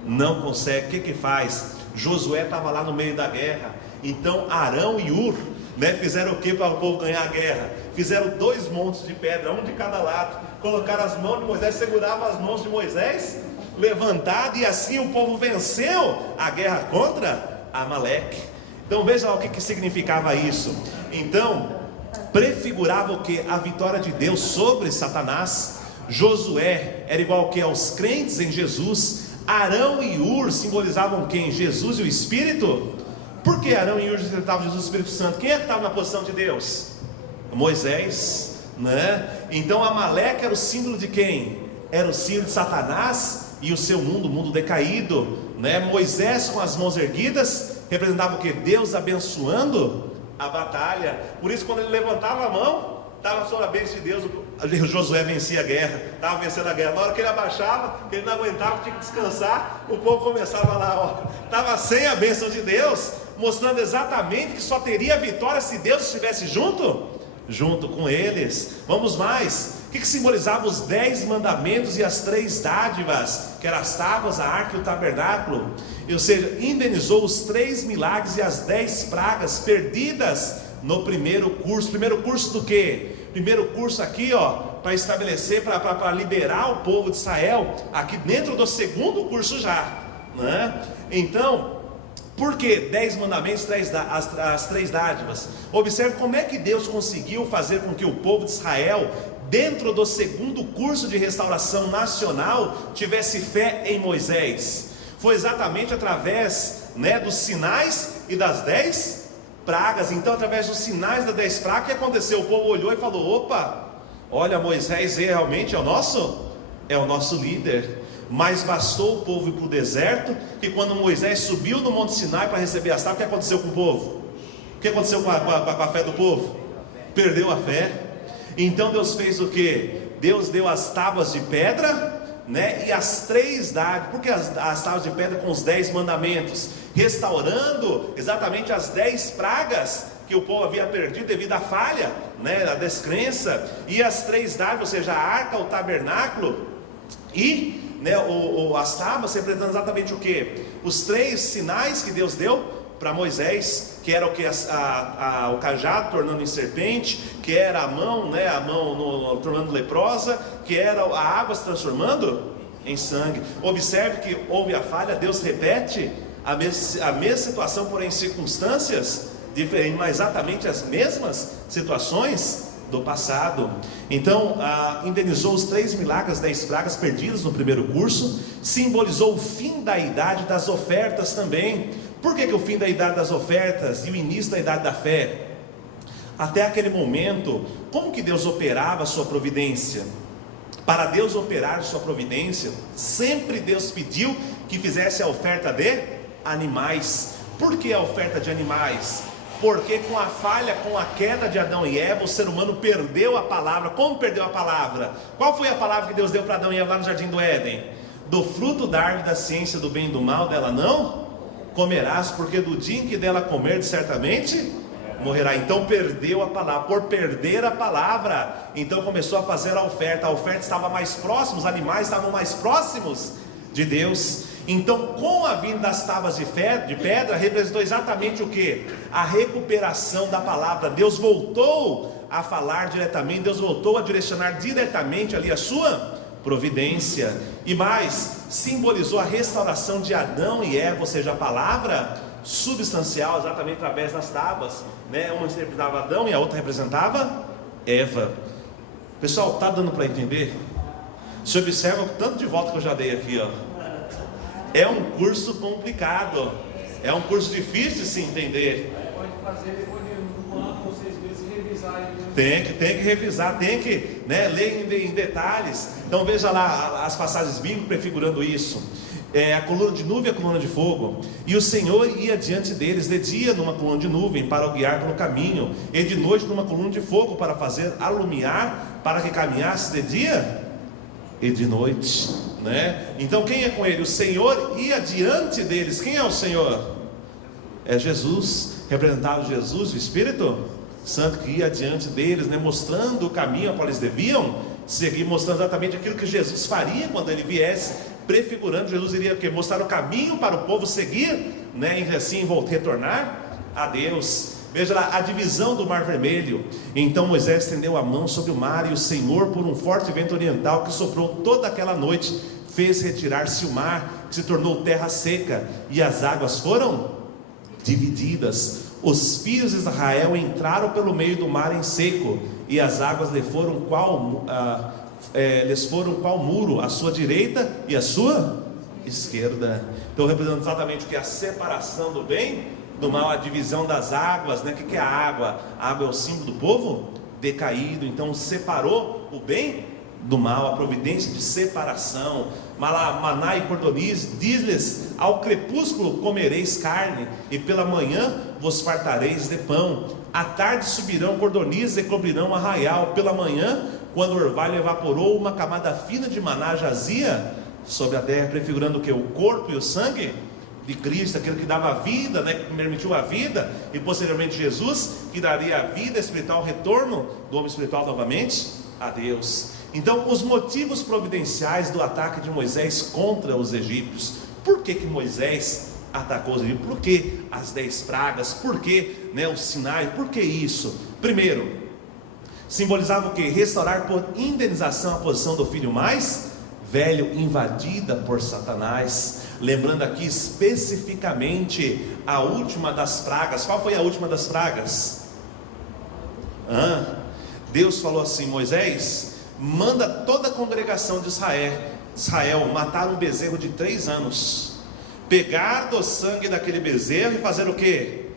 Não consegue. O que faz? Josué estava lá no meio da guerra. Então Arão e Ur, né, fizeram o que para o povo ganhar a guerra? Fizeram 2 montes de pedra, um de cada lado. Colocaram as mãos de Moisés, seguravam as mãos de Moisés levantado, e assim o povo venceu a guerra contra Amaleque. Então veja o que significava isso. Então prefigurava o que? A vitória de Deus sobre Satanás. Josué era igual que aos crentes em Jesus. Arão e Ur simbolizavam quem? Jesus e o Espírito. Por que Arão e Ur representavam Jesus e o Espírito Santo? Quem é que estava na posição de Deus? Moisés, né? Então Amaleque era o símbolo de quem? Era o símbolo de Satanás e o seu mundo, o mundo decaído, né? Moisés com as mãos erguidas representava o que? Deus abençoando a batalha. Por isso, quando ele levantava a mão, estava sob a bênção de Deus. Josué vencia a guerra, estava vencendo a guerra. Na hora que ele abaixava, que ele não aguentava, tinha que descansar, o povo começava lá, estava sem a bênção de Deus, mostrando exatamente que só teria vitória se Deus estivesse junto com eles. Vamos mais. O que simbolizava os 10 mandamentos e as 3 dádivas, que eram as tábuas, a arca e o tabernáculo? Ou seja, indenizou os 3 milagres e as 10 pragas perdidas no primeiro curso. Primeiro curso do quê? Primeiro curso aqui, para estabelecer, para liberar o povo de Israel, aqui dentro do segundo curso já, né? Então, por que 10 mandamentos, as 3 dádivas? Observe como é que Deus conseguiu fazer com que o povo de Israel, dentro do segundo curso de restauração nacional, tivesse fé em Moisés. Foi exatamente através, né, dos sinais e das 10 pragas. Então, através dos sinais das 10 pragas, o que aconteceu? O povo olhou e falou: opa, olha, Moisés realmente é o nosso líder. Mas bastou o povo ir para o deserto, que quando Moisés subiu no Monte Sinai para receber as tábuas, o que aconteceu com o povo? O que aconteceu com a fé do povo? Perdeu a fé. Então Deus fez o que? Deus deu as tábuas de pedra, né? E as 3 dádivas. Por que as tábuas de pedra com os 10 mandamentos? Restaurando exatamente as 10 pragas que o povo havia perdido devido à falha, né? A descrença. E as 3 dádivas, ou seja, a arca, o tabernáculo e, né, as tábuas representando exatamente o que? Os 3 sinais que Deus deu para Moisés, que era o que? O cajado tornando em serpente, que era a mão, né, tornando leprosa, que era a água se transformando em sangue. Observe que houve a falha, Deus repete a mesma situação, porém em circunstâncias diferentes, mas exatamente as mesmas situações do passado. Então, indenizou os 3 milagres, 10 pragas perdidas no primeiro curso, simbolizou o fim da idade das ofertas também. Por que o fim da idade das ofertas e o início da idade da fé? Até aquele momento, como que Deus operava a sua providência? Para Deus operar sua providência, sempre Deus pediu que fizesse a oferta de animais. Por que a oferta de animais? Porque com a falha, com a queda de Adão e Eva, o ser humano perdeu a palavra. Como perdeu a palavra? Qual foi a palavra que Deus deu para Adão e Eva lá no jardim do Éden? Do fruto da árvore da ciência do bem e do mal dela não comerás, porque do dia em que dela comer, certamente morrerá. Então perdeu a palavra. Por perder a palavra, então começou a fazer a oferta estava mais próxima, os animais estavam mais próximos de Deus. Então, com a vinda das tábuas de pedra, representou exatamente o que? A recuperação da palavra. Deus voltou a falar diretamente, Deus voltou a direcionar diretamente ali a sua providência. E mais, simbolizou a restauração de Adão e Eva, ou seja, a palavra substancial, exatamente através das tábuas, né? Uma representava Adão e a outra representava Eva. Pessoal, está dando para entender? Você observa o tanto de volta que eu já dei aqui, ó. É um curso complicado, é um curso difícil de se entender. Pode fazer depois de um ano ou 6 meses e revisar. Tem que revisar, tem que, né, ler em detalhes. Então veja lá as passagens bíblicas prefigurando isso. A coluna de nuvem e a coluna de fogo. E o Senhor ia diante deles de dia numa coluna de nuvem para o guiar pelo caminho, e de noite numa coluna de fogo para fazer alumiar, para que caminhasse de dia e de noite, né? Então quem é com ele? O Senhor ia diante deles. Quem é o Senhor? É Jesus, representado Jesus, o Espírito Santo, que ia diante deles, né? Mostrando o caminho a qual eles deviam seguir, mostrando exatamente aquilo que Jesus faria quando ele viesse, prefigurando. Jesus iria mostrar o caminho para o povo seguir, né? E assim retornar a Deus. Veja lá a divisão do Mar Vermelho. Então Moisés estendeu a mão sobre o mar, e o Senhor, por um forte vento oriental que soprou toda aquela noite, fez retirar-se o mar, que se tornou terra seca, e as águas foram divididas. Os filhos de Israel entraram pelo meio do mar em seco, e as águas lhes foram qual muro, à sua direita e à sua esquerda. Então representa exatamente o que? A separação do bem do mal, a divisão das águas, né? O que é a água? A água é o símbolo do povo decaído. Então separou o bem do mal, a providência de separação. Maná e cordoniz, diz-lhes: ao crepúsculo comereis carne, e pela manhã vos fartareis de pão. À tarde subirão cordoniz e cobrirão arraial. Pela manhã, quando o orvalho evaporou, uma camada fina de maná jazia sobre a terra, prefigurando o que? O corpo e o sangue de Cristo, aquele que dava a vida, né, que permitiu a vida, e posteriormente Jesus, que daria a vida espiritual, o retorno do homem espiritual novamente a Deus. Então, os motivos providenciais do ataque de Moisés contra os egípcios. Por que Moisés atacou os egípcios? Por que as 10 pragas? Por que, né, o Sinai? Por que isso? Primeiro, simbolizava o que? Restaurar por indenização a posição do filho mais velho, invadida por Satanás. Lembrando aqui especificamente a última das pragas. Qual foi a última das pragas? Deus falou assim: Moisés, manda toda a congregação de Israel matar um bezerro de 3 anos, pegar do sangue daquele bezerro e fazer o que?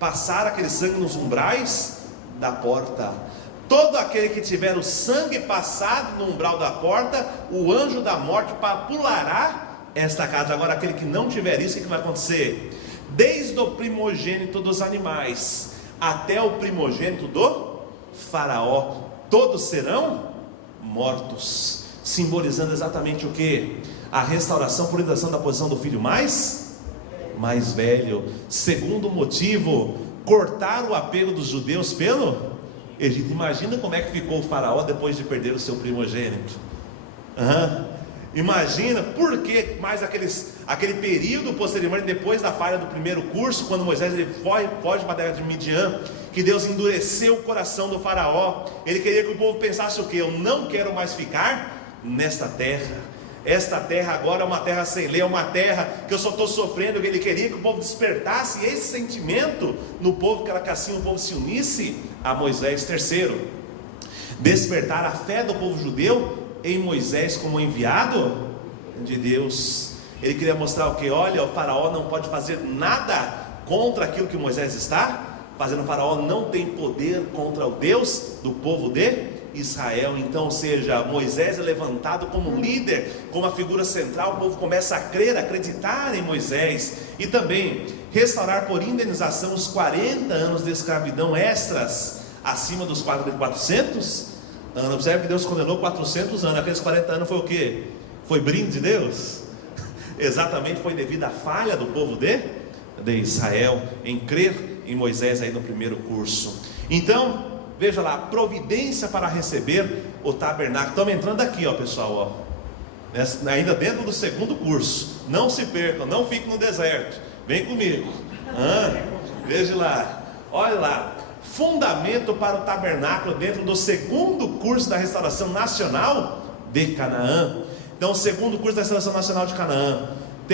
passar aquele sangue nos umbrais da porta. Todo aquele que tiver o sangue passado no umbral da porta, o anjo da morte pulará esta casa. Agora, aquele que não tiver isso, o que vai acontecer? Desde o primogênito dos animais até o primogênito do faraó, todos serão mortos, simbolizando exatamente o que? A restauração por orientação da posição do filho mais velho. Segundo motivo, cortar o apego dos judeus pelo Egito. Imagina como é que ficou o faraó depois de perder o seu primogênito. Imagina, porque mais aquele período posteriormente, depois da falha do primeiro curso, quando Moisés ele foge para a terra de Midian, que Deus endureceu o coração do faraó. Ele queria que o povo pensasse o quê? Eu não quero mais ficar nesta terra. Esta terra agora é uma terra sem lei, é uma terra que eu só estou sofrendo. Ele queria que o povo despertasse esse sentimento no povo, que assim o povo se unisse a Moisés. Terceiro, despertar a fé do povo judeu em Moisés como enviado de Deus. Ele queria mostrar o que? Olha, o faraó não pode fazer nada contra aquilo que Moisés está fazendo. O faraó não tem poder contra o Deus do povo de Israel. Então, ou seja, Moisés é levantado como líder, como a figura central. O povo começa a crer, a acreditar em Moisés. E também restaurar por indenização os 40 anos de escravidão extras acima dos 400 anos. Observe que Deus condenou 400 anos. Aqueles 40 anos foi o que? Foi brinde de Deus? Exatamente, foi devido à falha do povo de Israel em crer em Moisés aí no primeiro curso. Então, veja lá, providência para receber o tabernáculo. Estamos entrando aqui, ó, pessoal, ó, ainda dentro do segundo curso. Não se percam, não fiquem no deserto. Vem comigo. Veja lá, olha lá. Fundamento para o tabernáculo dentro do segundo curso da restauração nacional de Canaã. Então, o segundo curso da restauração nacional de Canaã,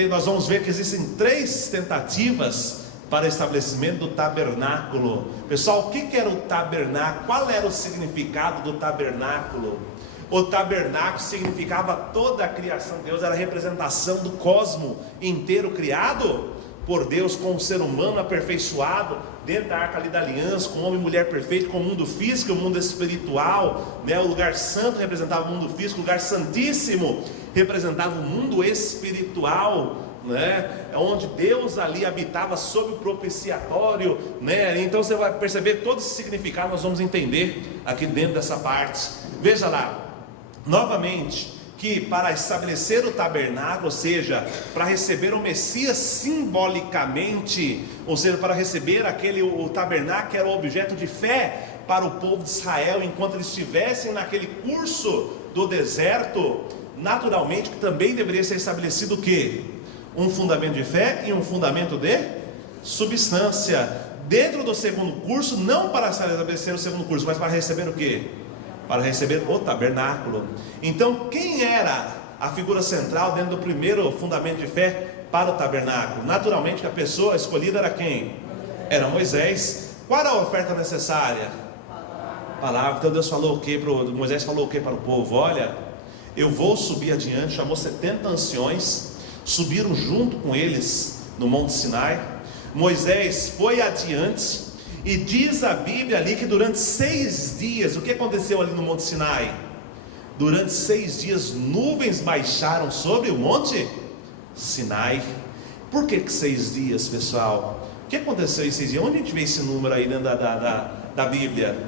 nós vamos ver que existem 3 tentativas para o estabelecimento do tabernáculo. Pessoal, o que era o tabernáculo? Qual era o significado do tabernáculo? O tabernáculo significava toda a criação de Deus, era a representação do cosmo inteiro criado por Deus, com o ser humano aperfeiçoado dentro da arca ali da aliança, com homem e mulher perfeito, com o mundo físico e o mundo espiritual, né? O lugar santo representava o mundo físico, o lugar santíssimo representava o mundo espiritual, né? Onde Deus ali habitava sob o propiciatório, né? Então você vai perceber todo esse significado, nós vamos entender aqui dentro dessa parte. Veja lá, novamente, que para estabelecer o tabernáculo, ou seja, para receber o Messias simbolicamente, ou seja, para receber o tabernáculo que era o objeto de fé para o povo de Israel, enquanto eles estivessem naquele curso do deserto, naturalmente que também deveria ser estabelecido o quê? Um fundamento de fé e um fundamento de substância. Dentro do segundo curso, não para estabelecer o segundo curso, mas para receber o quê? Para receber o tabernáculo. Então, quem era a figura central dentro do primeiro fundamento de fé para o tabernáculo? Naturalmente, a pessoa escolhida era quem? Era Moisés. Qual era a oferta necessária? Palavra. Então Deus falou o que? Moisés falou o que para o povo? Olha, eu vou subir adiante. Chamou 70 anciões, subiram junto com eles no Monte Sinai. Moisés foi adiante. E diz a Bíblia ali que durante 6 dias, o que aconteceu ali no Monte Sinai? Durante 6 dias, nuvens baixaram sobre o Monte Sinai. Por que 6 dias, pessoal? O que aconteceu em 6 dias? Onde a gente vê esse número aí dentro da Bíblia?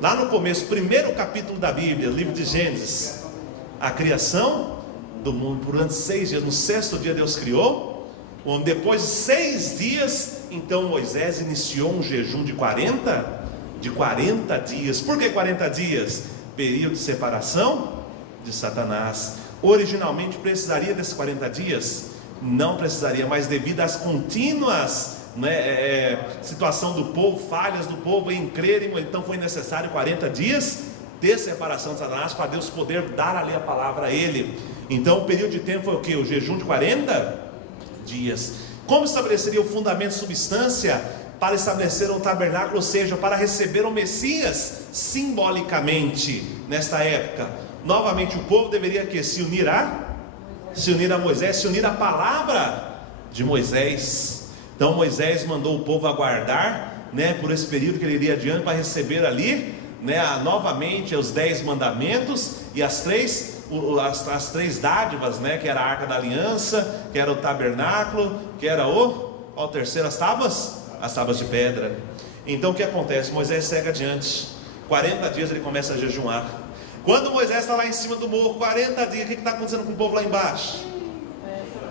Lá no começo, primeiro capítulo da Bíblia, livro de Gênesis. A criação do mundo durante 6 dias. No 6º dia Deus criou. Depois de 6 dias, então Moisés iniciou um jejum de 40 dias. Por que 40 dias? Período de separação de Satanás. Originalmente precisaria desses 40 dias? Não precisaria, mas devido às contínuas situação do povo, falhas do povo em crerem, então foi necessário 40 dias de separação de Satanás para Deus poder dar ali a palavra a ele. Então o período de tempo foi o que? O jejum de 40 dias. Como estabeleceria o fundamento de substância para estabelecer um tabernáculo, ou seja, para receber o Messias simbolicamente nesta época? Novamente o povo deveria que se unir a Moisés, se unir à palavra de Moisés. Então Moisés mandou o povo aguardar, né, por esse período que ele iria adiante para receber ali, né, novamente os 10 mandamentos e as três dádivas, né, que era a Arca da Aliança, que era o tabernáculo, que era qual o terceiro? As tábuas de pedra. Então o que acontece? Moisés segue adiante, 40 dias ele começa a jejuar. Quando Moisés está lá em cima do morro, 40 dias, o que está acontecendo com o povo lá embaixo?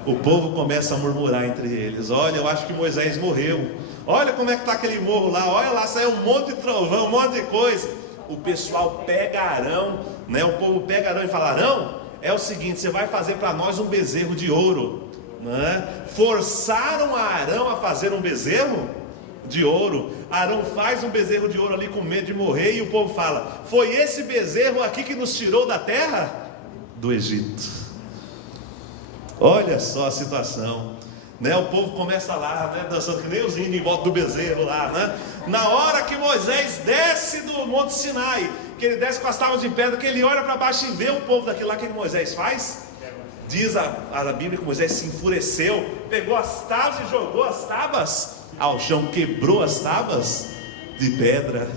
O povo começa a murmurar entre eles: olha, eu acho que Moisés morreu. Olha como é que está aquele morro lá. Olha lá, saiu um monte de trovão, um monte de coisa. O pessoal pega Arão, né? O povo pega Arão e fala: Arão, é o seguinte, você vai fazer para nós um bezerro de ouro, né? Forçaram a Arão a fazer um bezerro de ouro. Arão faz um bezerro de ouro ali com medo de morrer, e o povo fala: foi esse bezerro aqui que nos tirou da terra do Egito. Olha só a situação, né? O povo começa lá, né, dançando que nem os índios em volta do bezerro lá, né? Na hora que Moisés desce do Monte Sinai, que ele desce com as tábuas de pedra, que ele olha para baixo e vê o povo daquilo lá, que Moisés faz? Diz a Bíblia que Moisés se enfureceu, pegou as tábuas e jogou as tábuas ao chão, quebrou as tábuas de pedra.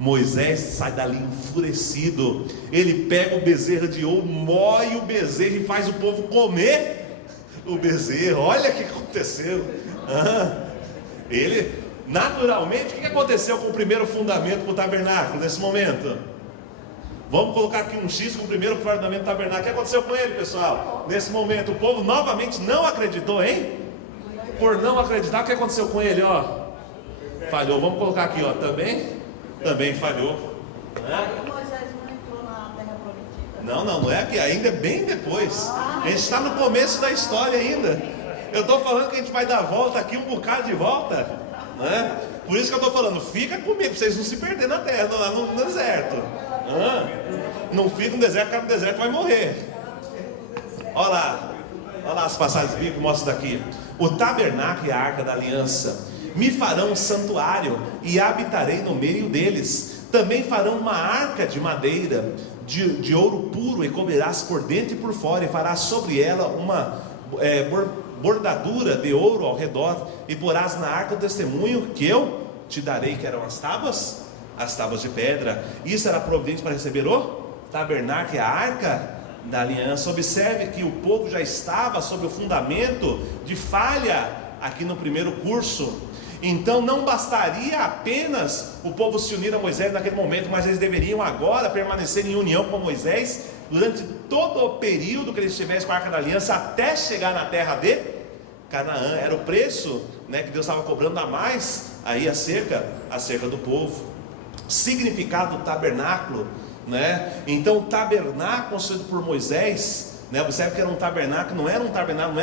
Moisés sai dali enfurecido, ele pega o bezerro de ouro, moe o bezerro e faz o povo comer o bezerro. Olha o que aconteceu. Ele, naturalmente, o que aconteceu com o primeiro fundamento do tabernáculo nesse momento? Vamos colocar aqui um X com o primeiro fundamento do tabernáculo. O que aconteceu com ele, pessoal? Nesse momento, o povo novamente não acreditou, hein? Por não acreditar, o que aconteceu com ele? Falhou. Vamos colocar aqui, também falhou, né? Moisés não entrou na terra prometida. Não é aqui, ainda é bem depois. A gente está no começo da história ainda. Eu estou falando que a gente vai dar volta aqui, um bocado de volta, né? Por isso que eu estou falando, fica comigo, para vocês não se perderem na terra, lá no deserto. Não fica no deserto, porque no deserto vai morrer. Olha lá as passagens bíblicas que mostram daqui. O tabernáculo e a arca da aliança me farão um santuário e habitarei no meio deles. Também farão uma arca de madeira de ouro puro, e cobrirás por dentro e por fora, e farás sobre ela uma bordadura de ouro ao redor, e porás na arca o testemunho que eu te darei, que eram as tábuas de pedra. Isso era providente para receber o tabernáculo e a arca da aliança. Observe que o povo já estava sob o fundamento de falha aqui no primeiro curso. Então não bastaria apenas o povo se unir a Moisés naquele momento, mas eles deveriam agora permanecer em união com Moisés durante todo o período que eles estivessem com a arca da aliança, até chegar na terra de Canaã. Era o preço, né, que Deus estava cobrando a mais aí acerca do povo. Significado do tabernáculo, né? Então o tabernáculo construído por Moisés, né? Observe que era um tabernáculo, não era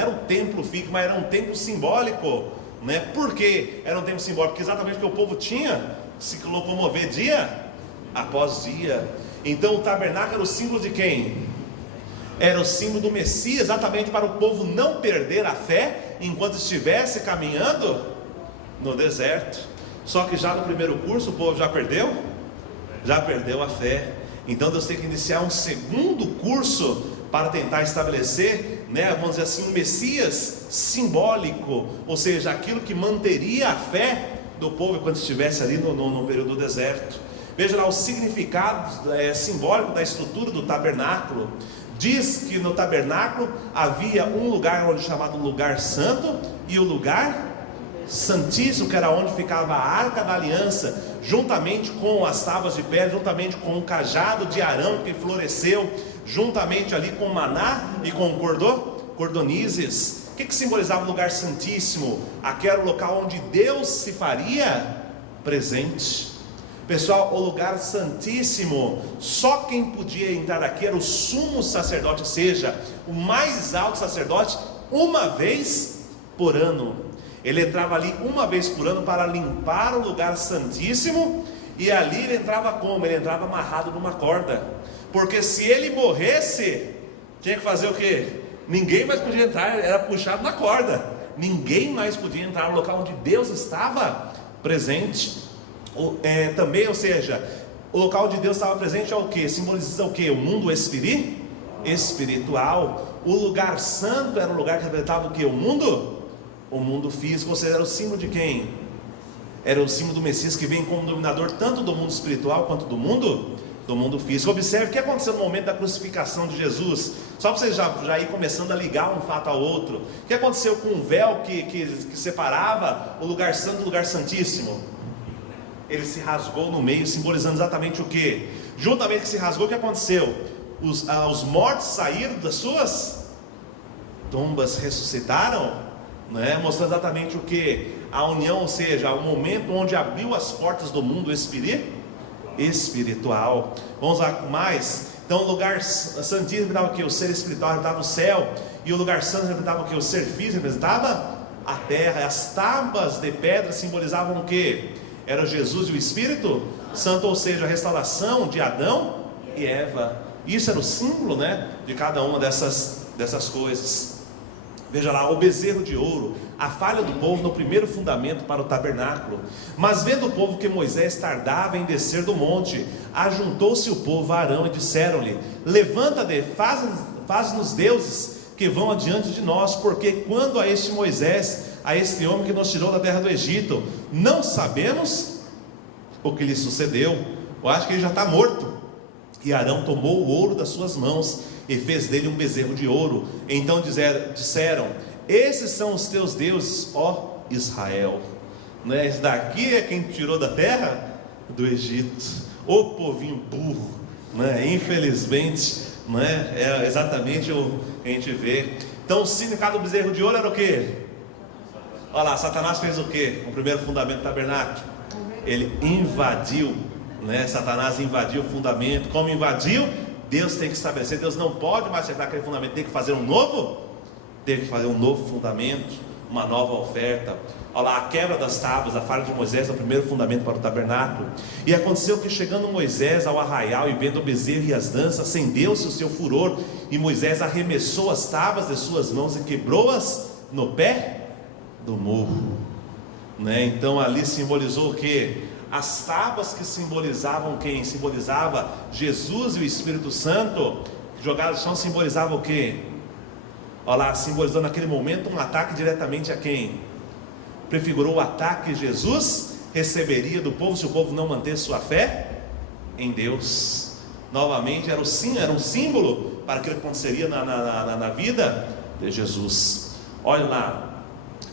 um templo físico, mas era um templo simbólico, né? Por que era um templo simbólico? Porque exatamente porque o povo tinha se locomover dia após dia. Então o tabernáculo era o símbolo de quem? Era o símbolo do Messias, exatamente para o povo não perder a fé enquanto estivesse caminhando no deserto. Só que já no primeiro curso o povo já perdeu a fé. Então Deus tem que iniciar um segundo curso para tentar estabelecer, né, vamos dizer assim, um Messias simbólico, ou seja, aquilo que manteria a fé do povo enquanto estivesse ali no período do deserto. Veja lá o significado simbólico da estrutura do tabernáculo. Diz que no tabernáculo havia um lugar onde chamado lugar santo e o lugar santíssimo, que era onde ficava a arca da aliança, juntamente com as tábuas de pedra, juntamente com o cajado de Arão que floresceu, juntamente ali com o maná e com o cordonizes. O que simbolizava o lugar santíssimo? Aquele local onde Deus se faria presente. Pessoal, o lugar santíssimo, só quem podia entrar aqui era o sumo sacerdote, ou seja, o mais alto sacerdote, uma vez por ano. Ele entrava ali uma vez por ano para limpar o lugar santíssimo. E ali ele entrava como? Ele entrava amarrado numa corda, porque se ele morresse, tinha que fazer o quê? Ninguém mais podia entrar, era puxado na corda. Ninguém mais podia entrar no local onde Deus estava presente. Também, ou seja, o local onde Deus estava presente é o que? Simboliza o que? O mundo espiritual. O lugar santo era o lugar que representava o que? O mundo o mundo físico, ou seja, era o símbolo de quem? Era o símbolo do Messias que vem como dominador tanto do mundo espiritual quanto do mundo físico. Observe o que aconteceu no momento da crucificação de Jesus, só para você já ir começando a ligar um fato ao outro. O que aconteceu com o véu que separava o lugar santo do lugar santíssimo? Ele se rasgou no meio, simbolizando exatamente o que? Juntamente que se rasgou, o que aconteceu? Os mortos saíram das suas tumbas, ressuscitaram, né? Mostrando exatamente o que? A união, ou seja, o momento onde abriu as portas do mundo espiritual. Vamos lá mais. Então o lugar santíssimo representava o que? O ser espiritual representava o céu, e o lugar santo representava o que? O ser físico representava a terra. As tábuas de pedra simbolizavam o que? Era Jesus e o Espírito Santo, ou seja, a restauração de Adão e Eva. Isso era o símbolo, né, de cada uma dessas coisas. Veja lá, o bezerro de ouro, a falha do povo no primeiro fundamento para o tabernáculo. Mas vendo o povo que Moisés tardava em descer do monte, ajuntou-se o povo a Arão e disseram-lhe: levanta-te, faz-nos deuses que vão adiante de nós, porque quando a este Moisés, a este homem que nos tirou da terra do Egito, não sabemos o que lhe sucedeu. Eu acho que ele já está morto. E Arão tomou o ouro das suas mãos e fez dele um bezerro de ouro. Então disseram: esses são os teus deuses, ó Israel. Né? Esse daqui é quem tirou da terra do Egito. O povinho burro, né? Infelizmente, né? É exatamente o que a gente vê. Então o significado do bezerro de ouro era o que? Olha lá, Satanás fez o que? O primeiro fundamento do tabernáculo, ele invadiu, né? Satanás invadiu o fundamento. Como invadiu? Deus tem que estabelecer. Deus não pode mais acertar aquele fundamento. Tem que fazer um novo fundamento, uma nova oferta. Olha lá, a quebra das tábuas, a falha de Moisés é o primeiro fundamento para o tabernáculo. E aconteceu que, chegando Moisés ao arraial e vendo o bezerro e as danças, acendeu-se o seu furor, e Moisés arremessou as tábuas de suas mãos e quebrou-as no pé do morro, né? Então ali simbolizou o que? As tábuas que simbolizavam quem? Simbolizava Jesus e o Espírito Santo, jogadas no chão, simbolizava o que? Olha lá, simbolizando naquele momento um ataque diretamente a quem? Prefigurou o ataque que Jesus receberia do povo se o povo não mantesse sua fé em Deus. Novamente era um símbolo para aquilo que aconteceria na vida de Jesus. Olha lá.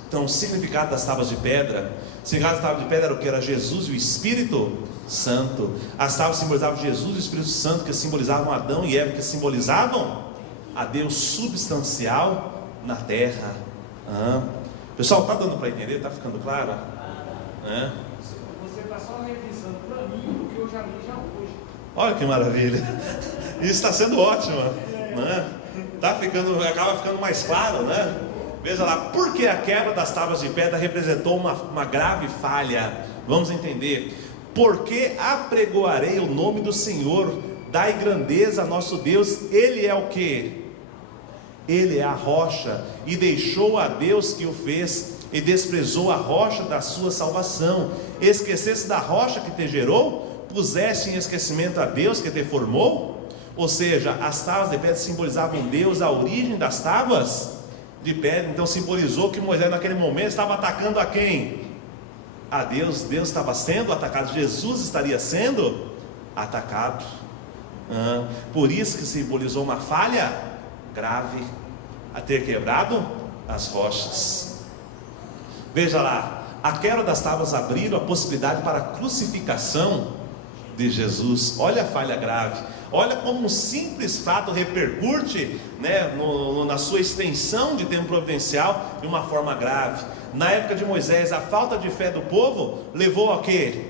Então o significado das tábuas de pedra, o significado das tábuas de pedra era o que? Era Jesus e o Espírito Santo. As tábuas simbolizavam Jesus e o Espírito Santo, que simbolizavam Adão e Eva, que simbolizavam a Deus substancial na terra. Pessoal, está dando para entender? Está ficando claro? Você está só revisando para mim o que eu já li já hoje. Olha que maravilha. Isso está sendo ótimo, né? Acaba ficando mais claro, né? Veja lá, por que a quebra das tábuas de pedra representou uma grave falha? Vamos entender. Porque apregoarei o nome do Senhor, dai grandeza a nosso Deus. Ele é o que? Ele é a rocha, e deixou a Deus que o fez, e desprezou a rocha da sua salvação. Esquecesse da rocha que te gerou, puseste em esquecimento a Deus que te formou. Ou seja, as tábuas de pedra simbolizavam Deus, a origem das tábuas de pedra. Então simbolizou que Moisés naquele momento estava atacando a quem? A Deus. Deus estava sendo atacado, Jesus estaria sendo atacado. Por isso que simbolizou uma falha grave, a ter quebrado as rochas. Veja lá, a quebra das tábuas abriram a possibilidade para a crucificação de Jesus. Olha a falha grave. Olha como um simples fato repercute, né, na sua extensão de tempo providencial de uma forma grave. Na época de Moisés, a falta de fé do povo levou a quê?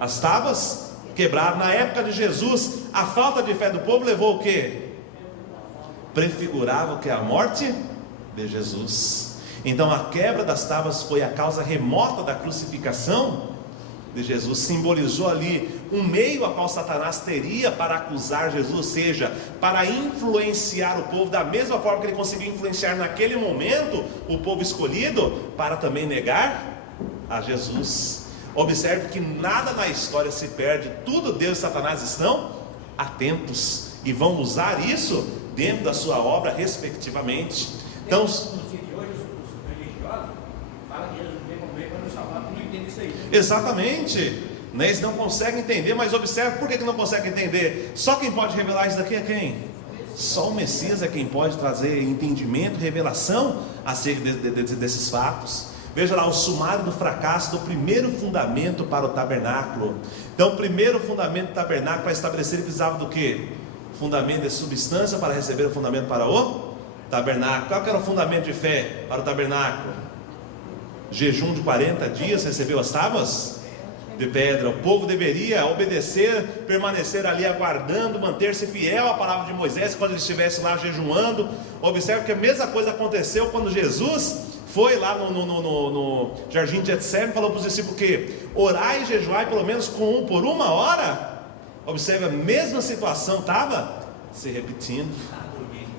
As tábuas quebraram. Na época de Jesus, a falta de fé do povo levou o quê? Prefigurava o que? A morte de Jesus. Então a quebra das tábuas foi a causa remota da crucificação de Jesus. Simbolizou ali um meio a qual Satanás teria para acusar Jesus, ou seja, para influenciar o povo, da mesma forma que ele conseguiu influenciar naquele momento o povo escolhido, para também negar a Jesus. Observe que nada na história se perde, tudo Deus e Satanás estão atentos e vão usar isso dentro da sua obra respectivamente. Então, Nos dias de hoje, os religiosos entende isso aí. Exatamente, né? Eles não conseguem entender, mas observe por que não conseguem entender. Só quem pode revelar isso daqui é quem? Só o Messias é quem pode trazer entendimento, revelação acerca desses fatos. Veja lá o sumário do fracasso do primeiro fundamento para o tabernáculo. Então, o primeiro fundamento do tabernáculo para estabelecer, ele precisava do quê? Fundamento de substância para receber o fundamento para o tabernáculo. Qual que era o fundamento de fé para o tabernáculo? Jejum de 40 dias, recebeu as tábuas de pedra. O povo deveria obedecer, permanecer ali aguardando, manter-se fiel à palavra de Moisés quando ele estivesse lá jejuando. Observe que a mesma coisa aconteceu quando Jesus foi lá no jardim de Getsemane, falou para os discípulos que orai e jejuai pelo menos por 1 hora. Observe, a mesma situação estava se repetindo.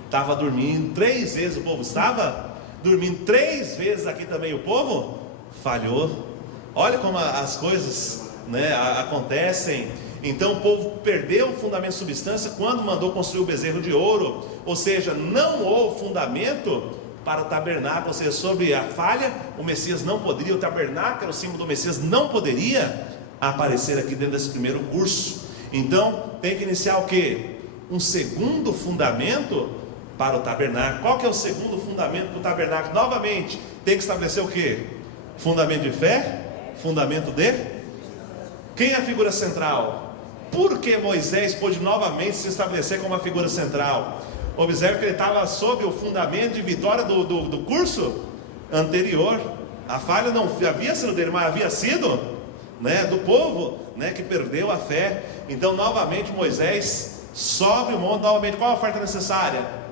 Estava dormindo 3 vezes, o povo estava dormindo 3 vezes. Aqui também o povo falhou. Olha como as coisas, né, acontecem. Então o povo perdeu o fundamento de substância quando mandou construir o bezerro de ouro. Ou seja, não houve fundamento para o tabernáculo. Ou seja, sobre a falha, o Messias não poderia, o tabernáculo, o símbolo do Messias, não poderia aparecer aqui dentro desse primeiro curso. Então tem que iniciar o que? Um segundo fundamento para o tabernáculo. Qual que é o segundo fundamento para o tabernáculo? Novamente, tem que estabelecer o que? Fundamento de fé, fundamento de... Quem é a figura central? Por que Moisés pôde novamente se estabelecer como a figura central? Observe que ele estava sob o fundamento de vitória do curso anterior. A falha não havia sido dele, mas havia sido, né, do povo, né, que perdeu a fé. Então novamente Moisés sobe o monte. Novamente, qual a oferta necessária?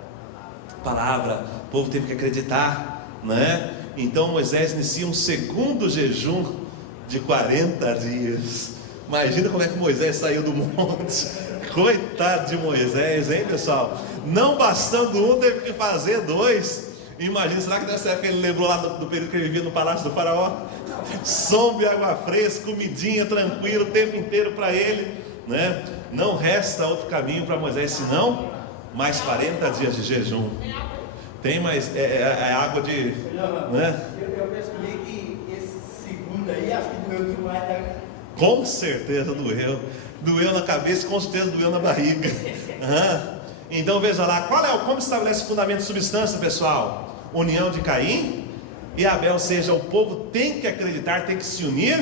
Palavra. O povo teve que acreditar, né? Então Moisés inicia um segundo jejum de 40 dias. Imagina como é que Moisés saiu do monte. Coitado de Moisés, hein, pessoal? Não bastando um, teve que fazer 2. Imagina, será que nessa época ele lembrou lá do período que ele vivia no palácio do faraó? Sombra e água fresca, comidinha tranquila o tempo inteiro para ele, né? Não resta outro caminho para Moisés senão mais 40 dias de jejum. Tem mais, é água de, né? Eu percebi que esse segundo aí, acho que doeu demais, né? Com certeza doeu. Doeu na cabeça, com certeza doeu na barriga. Então veja lá, como estabelece o fundamento de substância, pessoal? União de Caim e Abel. Ou seja, o povo tem que acreditar, tem que se unir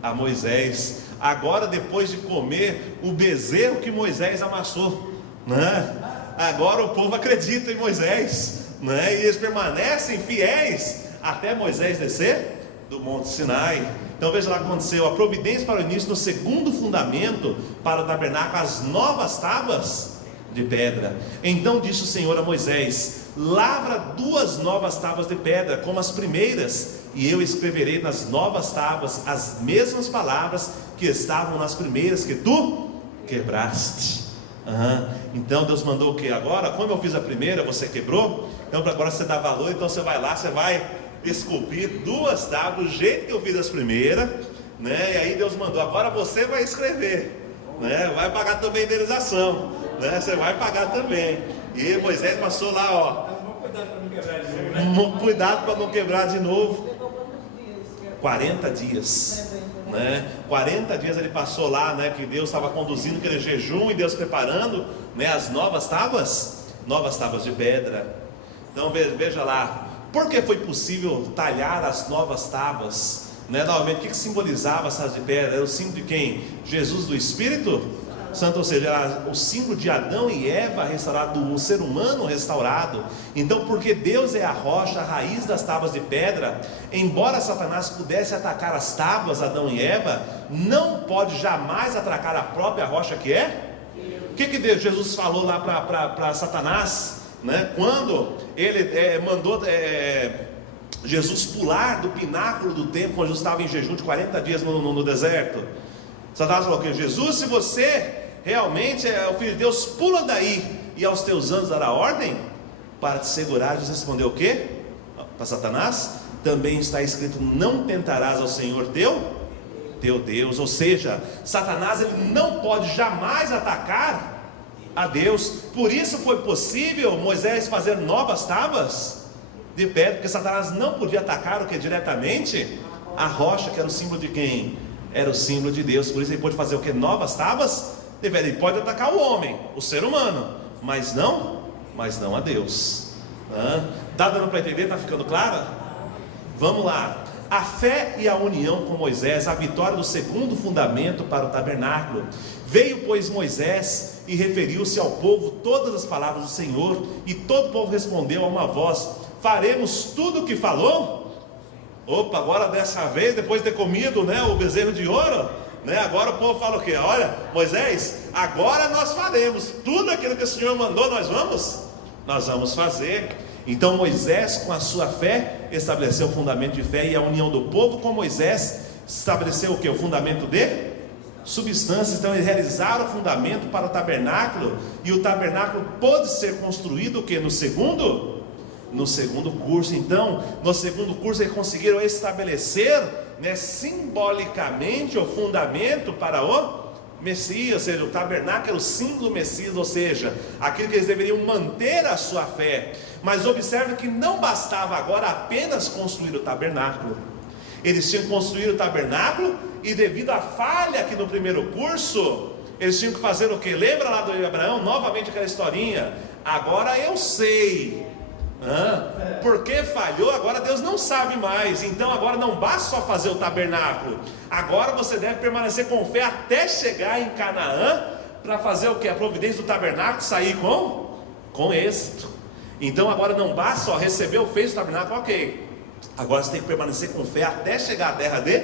a Moisés. Agora, depois de comer o bezerro que Moisés amassou, né? Agora o povo acredita em Moisés, né? E eles permanecem fiéis até Moisés descer do Monte Sinai. Então veja lá o que aconteceu: a providência para o início do segundo fundamento para o tabernáculo, as novas tábuas de pedra. Então disse o Senhor a Moisés: lavra 2 novas tábuas de pedra como as primeiras, e eu escreverei nas novas tábuas as mesmas palavras que estavam nas primeiras que tu quebraste. Então Deus mandou o que? Agora, como eu fiz a primeira, você quebrou, então agora você dá valor. Então você vai lá, você vai esculpir 2 tábuas do jeito que eu fiz as primeiras, né? E aí Deus mandou, agora você vai escrever, né? Vai pagar também a indenização, né? Você vai pagar também. E Moisés passou lá, ó, cuidado para não quebrar de novo. 40 dias, né? 40 dias ele passou lá, né? Que Deus estava conduzindo aquele jejum e Deus preparando, né, as novas tábuas de pedra. Então veja lá, por que foi possível talhar as novas tábuas, né? Novamente, o que simbolizava as tábuas de pedra? Era o símbolo de quem? Jesus do Espírito Santo, ou seja, era o símbolo de Adão e Eva restaurado, do ser humano restaurado. Então, porque Deus é a rocha, a raiz das tábuas de pedra, embora Satanás pudesse atacar as tábuas, Adão e Eva, não pode jamais atacar a própria rocha que é? O que Jesus falou lá para Satanás, né? Quando ele mandou Jesus pular do pináculo do templo, quando Jesus estava em jejum de 40 dias no deserto. Satanás falou que Jesus, se você realmente é o Filho de Deus, pula daí, e aos teus anos dará ordem para te segurar. Jesus respondeu o quê? Para Satanás: também está escrito, não tentarás ao Senhor teu Deus. Ou seja, Satanás ele não pode jamais atacar a Deus. Por isso foi possível Moisés fazer novas tábuas de pedra, porque Satanás não podia atacar o que diretamente A rocha, que era o símbolo de quem? Era o símbolo de Deus. Por isso ele pôde fazer o que? Novas tábuas? Ele pode atacar o homem, o ser humano, mas não a Deus. Está dando para entender? Está ficando claro? Vamos lá. A fé e a união com Moisés, a vitória do segundo fundamento para o tabernáculo. Veio, pois, Moisés e referiu-se ao povo todas as palavras do Senhor, e todo o povo respondeu a uma voz: faremos tudo o que falou? Opa, agora dessa vez, depois de ter comido, o bezerro de ouro, agora o povo fala o quê? Olha, Moisés, agora nós faremos tudo aquilo que o Senhor mandou, nós vamos fazer. Então Moisés, com a sua fé, estabeleceu o fundamento de fé, e a união do povo com Moisés estabeleceu o que? O fundamento de substância. Então eles realizaram o fundamento para o tabernáculo, e o tabernáculo pôde ser construído o que? No segundo curso. Então, no segundo curso eles conseguiram estabelecer, simbolicamente, o fundamento para o Messias, ou seja, o tabernáculo era o símbolo do Messias, ou seja, aquilo que eles deveriam manter a sua fé. Mas observe que não bastava agora apenas construir o tabernáculo. Eles tinham que construir o tabernáculo, e devido à falha aqui no primeiro curso, eles tinham que fazer o que? Lembra lá do Abraão, novamente aquela historinha? Agora eu sei, porque falhou, agora Deus não sabe mais. Então agora não basta só fazer o tabernáculo, agora você deve permanecer com fé até chegar em Canaã, para fazer o que? A providência do tabernáculo sair com êxito. Então agora não basta só receber, fez o tabernáculo, ok, agora você tem que permanecer com fé até chegar à terra de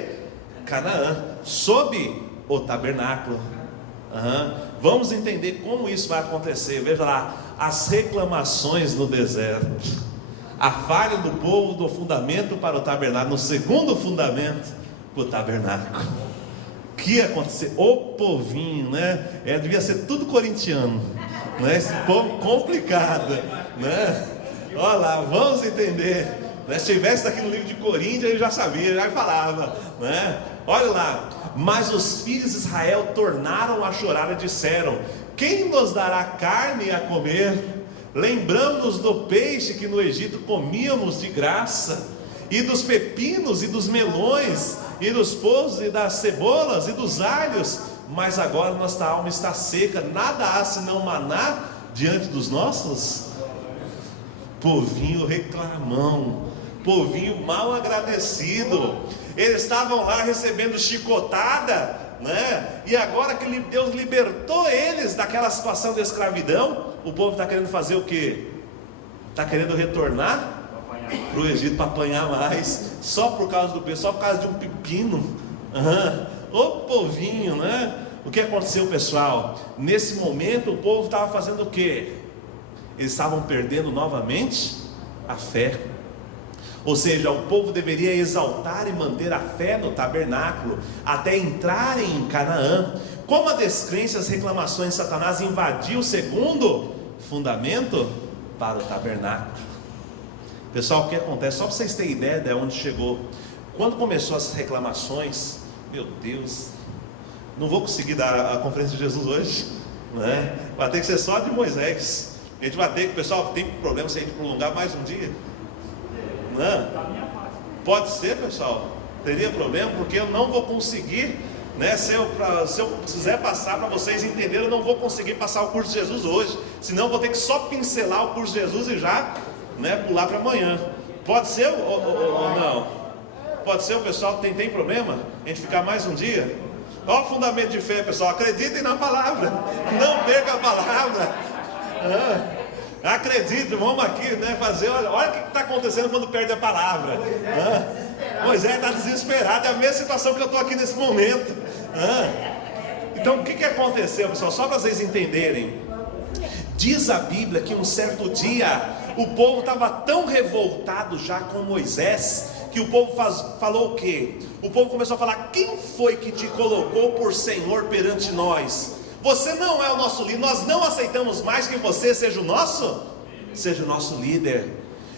Canaã, sob o tabernáculo. Vamos entender como isso vai acontecer. Veja lá, as reclamações no deserto, a falha do povo do fundamento para o tabernáculo, no segundo fundamento para o tabernáculo. O que ia acontecer? O povinho, devia ser tudo corintiano, esse povo complicado, olha lá, vamos entender, se estivesse aqui no livro de Coríntios, ele já sabia, já falava, olha lá. Mas os filhos de Israel tornaram a chorar e disseram: quem nos dará carne a comer? Lembramos-nos do peixe que no Egito comíamos de graça, e dos pepinos e dos melões, e dos pousos e das cebolas e dos alhos, mas agora nossa alma está seca, nada há senão maná diante dos nossos. Povinho reclamão, povinho mal agradecido. Eles estavam lá recebendo chicotada, e agora que Deus libertou eles daquela situação de escravidão, o povo está querendo fazer o que? Está querendo retornar para o Egito para apanhar mais, só por causa do peixe, só por causa de um pepino. O povinho, O que aconteceu, pessoal? Nesse momento o povo estava fazendo o que? Eles estavam perdendo novamente a fé. Ou seja, o povo deveria exaltar e manter a fé no tabernáculo até entrarem em Canaã. Como a descrença e as reclamações de Satanás invadiu o segundo fundamento para o tabernáculo. Pessoal, o que acontece? Só para vocês terem ideia de onde chegou. Quando começou as reclamações, meu Deus, não vou conseguir dar a conferência de Jesus hoje, vai ter que ser só de Moisés. A gente vai ter que, pessoal, tem problema se a gente prolongar mais um dia? Pode ser, pessoal, teria problema, porque eu não vou conseguir, se eu quiser passar para vocês entenderem, eu não vou conseguir passar o curso de Jesus hoje, senão eu vou ter que só pincelar o curso de Jesus e já, pular para amanhã. Pode ser ou não? Pode ser, o pessoal tem problema? A gente ficar mais um dia? Olha o fundamento de fé, pessoal, acreditem na palavra, não perca a palavra. Acredito, vamos aqui, fazer, olha o que está acontecendo quando perde a palavra. Moisés está desesperado, é a mesma situação que eu estou aqui nesse momento. Então o que aconteceu, pessoal? Só para vocês entenderem, diz a Bíblia que um certo dia o povo estava tão revoltado já com Moisés, que o povo falou o quê? O povo começou a falar: quem foi que te colocou por Senhor perante nós? Você não é o nosso líder, nós não aceitamos mais que você seja o nosso líder.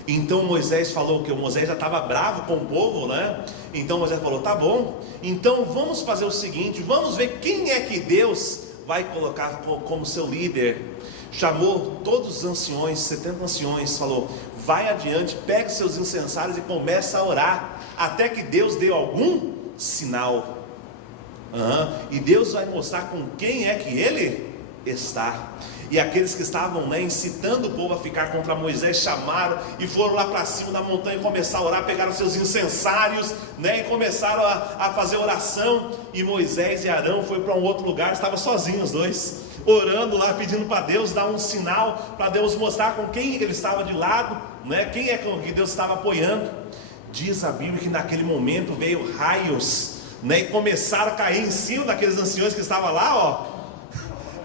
Então Moisés falou que Moisés já estava bravo com o povo, Então Moisés falou: tá bom, então vamos fazer o seguinte, vamos ver quem é que Deus vai colocar como seu líder. Chamou todos os anciões, 70 anciões, falou: vai adiante, pega os seus incensários e começa a orar, até que Deus dê algum sinal. E Deus vai mostrar com quem é que Ele está. E aqueles que estavam, incitando o povo a ficar contra Moisés, chamaram e foram lá para cima da montanha e começaram a orar, pegaram seus incensários, e começaram a fazer oração. E Moisés e Arão foram para um outro lugar, estavam sozinhos os dois, orando lá, pedindo para Deus dar um sinal, para Deus mostrar com quem ele estava de lado, quem é que Deus estava apoiando. Diz a Bíblia que naquele momento veio raios, e começaram a cair em cima daqueles anciões que estavam lá,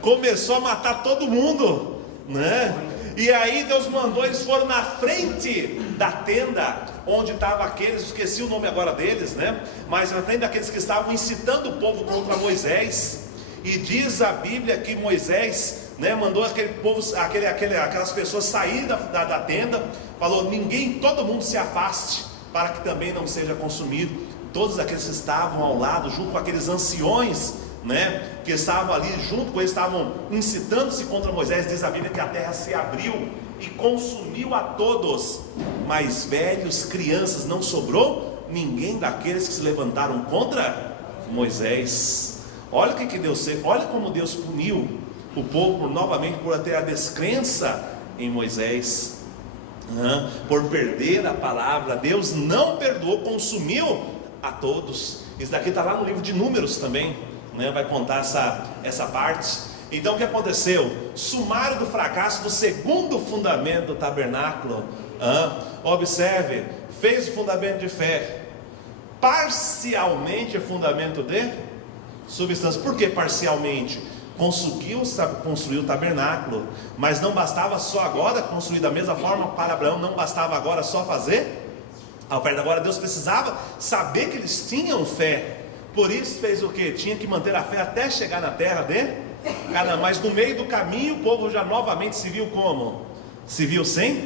começou a matar todo mundo, E aí Deus mandou, eles foram na frente da tenda, onde estavam aqueles, esqueci o nome agora deles, mas na frente daqueles que estavam incitando o povo contra Moisés. E diz a Bíblia que Moisés, mandou aquele povo, aquelas pessoas saírem da tenda, falou: todo mundo se afaste, para que também não seja consumido. Todos aqueles que estavam ao lado, junto com aqueles anciões, que estavam ali junto com eles, estavam incitando-se contra Moisés. Diz a Bíblia que a terra se abriu e consumiu a todos, mas velhos, crianças, não sobrou ninguém daqueles que se levantaram contra Moisés. Olha o que Deus fez, olha como Deus puniu o povo novamente por ter a descrença em Moisés, por perder a palavra. Deus não perdoou, consumiu a todos. Isso daqui está lá no livro de Números também, vai contar essa parte. Então o que aconteceu? Sumário do fracasso do segundo fundamento do tabernáculo. Observe, fez o fundamento de fé, parcialmente é fundamento de substância. Por que parcialmente? Conseguiu construir o tabernáculo, mas não bastava só agora construir da mesma forma para Abraão, não bastava agora só fazer a oferta. Agora Deus precisava saber que eles tinham fé. Por isso fez o que? Tinha que manter a fé até chegar na terra de Canaã. Mas no meio do caminho o povo já novamente se viu como? Se viu sem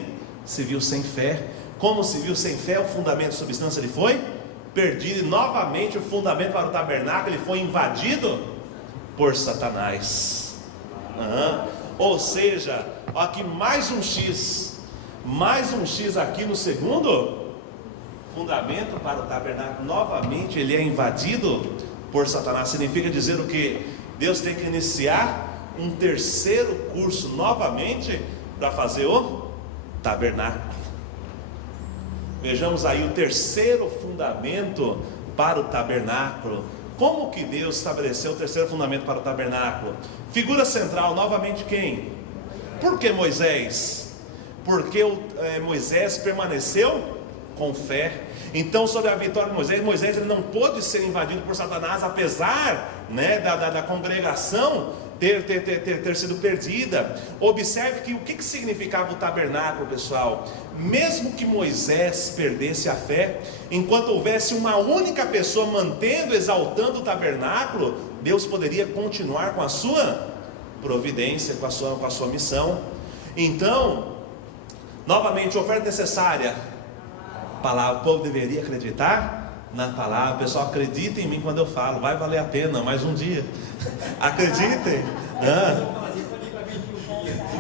fé. Como se viu sem fé, o fundamento de substância ele foi perdido. E novamente o fundamento para o tabernáculo ele foi invadido por Satanás. Ou seja, aqui mais um X aqui no segundo fundamento para o tabernáculo. Novamente ele é invadido por Satanás. Significa dizer o que? Deus tem que iniciar um terceiro curso novamente para fazer o tabernáculo. Vejamos aí o terceiro fundamento para o tabernáculo. Como que Deus estabeleceu o terceiro fundamento para o tabernáculo? Figura central, novamente quem? Por que Moisés? Porque Moisés permaneceu com fé. Então sobre a vitória de Moisés ele não pôde ser invadido por Satanás, apesar da congregação ter sido perdida. Observe que o que significava o tabernáculo, pessoal? Mesmo que Moisés perdesse a fé, enquanto houvesse uma única pessoa mantendo, exaltando o tabernáculo, Deus poderia continuar com a sua providência, com a sua missão. Então, novamente, oferta necessária, palavra. O povo deveria acreditar na palavra. Pessoal, acreditem em mim quando eu falo, vai valer a pena mais um dia. Acreditem.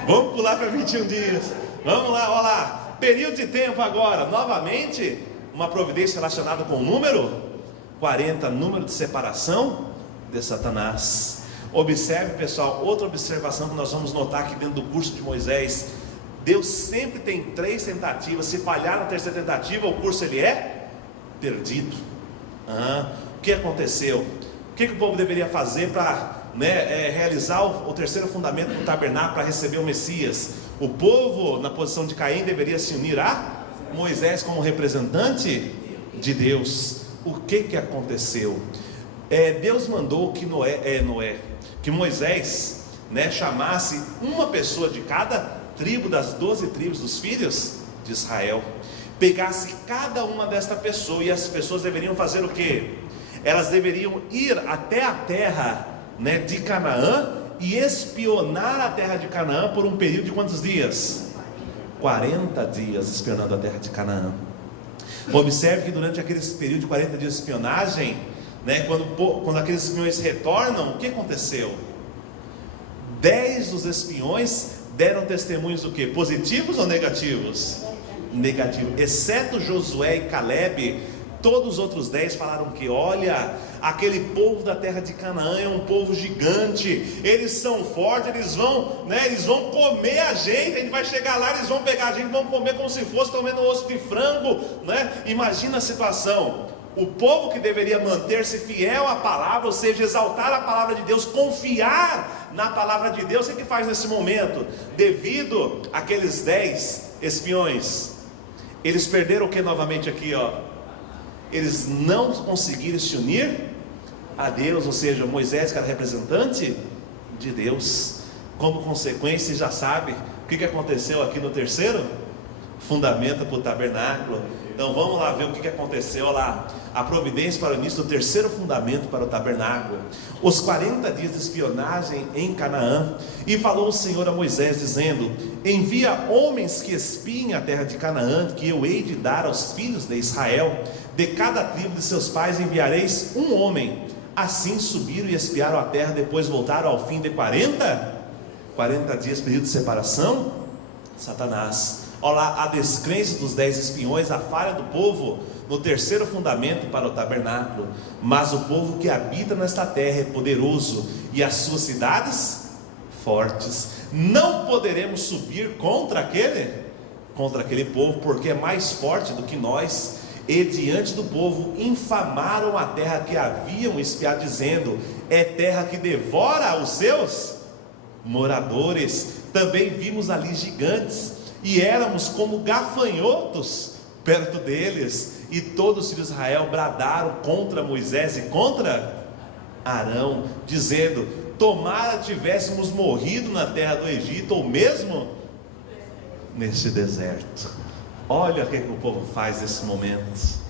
Vamos pular para 21 dias. Vamos lá, olha lá. Período de tempo agora, novamente, uma providência relacionada com o número 40, número de separação de Satanás. Observe, pessoal, outra observação que nós vamos notar aqui dentro do curso de Moisés. Deus sempre tem 3 tentativas. Se falhar na terceira tentativa, o curso ele é perdido. O que aconteceu? O que o povo deveria fazer para realizar o terceiro fundamento do tabernáculo, para receber o Messias? O povo, na posição de Caim, deveria se unir a Moisés como representante de Deus. O que aconteceu? Deus mandou que que Moisés chamasse uma pessoa de cada tribo das 12 tribos dos filhos de Israel, pegasse cada uma desta pessoa, e as pessoas deveriam fazer o que? Elas deveriam ir até a terra de Canaã e espionar a terra de Canaã por um período de quantos dias? 40 dias espionando a terra de Canaã. Observe que durante aquele período de 40 dias de espionagem, quando aqueles espiões retornam, o que aconteceu? 10 dos espiões deram testemunhos do que? Positivos ou negativos? negativo. Exceto Josué e Calebe, todos os outros 10 falaram que, olha, aquele povo da terra de Canaã é um povo gigante, eles são fortes, eles vão comer a gente vai chegar lá, eles vão pegar a gente, vão comer como se fosse comendo osso de frango, né? Imagina a situação. O povo que deveria manter-se fiel à palavra, ou seja, exaltar a palavra de Deus, confiar na palavra de Deus, o que faz nesse momento? Devido àqueles 10 espiões, eles perderam o que novamente aqui, ó? Eles não conseguiram se unir a Deus, ou seja, Moisés, que era representante de Deus. Como consequência, já sabe o que aconteceu aqui no terceiro fundamento para o tabernáculo. Então vamos lá ver o que aconteceu lá. A providência para o início do terceiro fundamento para o tabernáculo. Os 40 dias de espionagem em Canaã. E falou o Senhor a Moisés, dizendo: envia homens que espiem a terra de Canaã, que eu hei de dar aos filhos de Israel. De cada tribo de seus pais enviareis um homem. Assim subiram e espiaram a terra, depois voltaram ao fim de 40 dias, período de separação. Satanás. Olha lá a descrença dos 10 espiões, a falha do povo no terceiro fundamento para o tabernáculo. Mas o povo que habita nesta terra é poderoso, e as suas cidades fortes. Não poderemos subir contra aquele povo, porque é mais forte do que nós. E diante do povo infamaram a terra que haviam espiado, dizendo: é terra que devora os seus moradores. Também vimos ali gigantes, e éramos como gafanhotos perto deles. E todos os filhos de Israel bradaram contra Moisés e contra Arão, dizendo: tomara tivéssemos morrido na terra do Egito, ou mesmo neste deserto. Olha o que o povo faz nesse momento.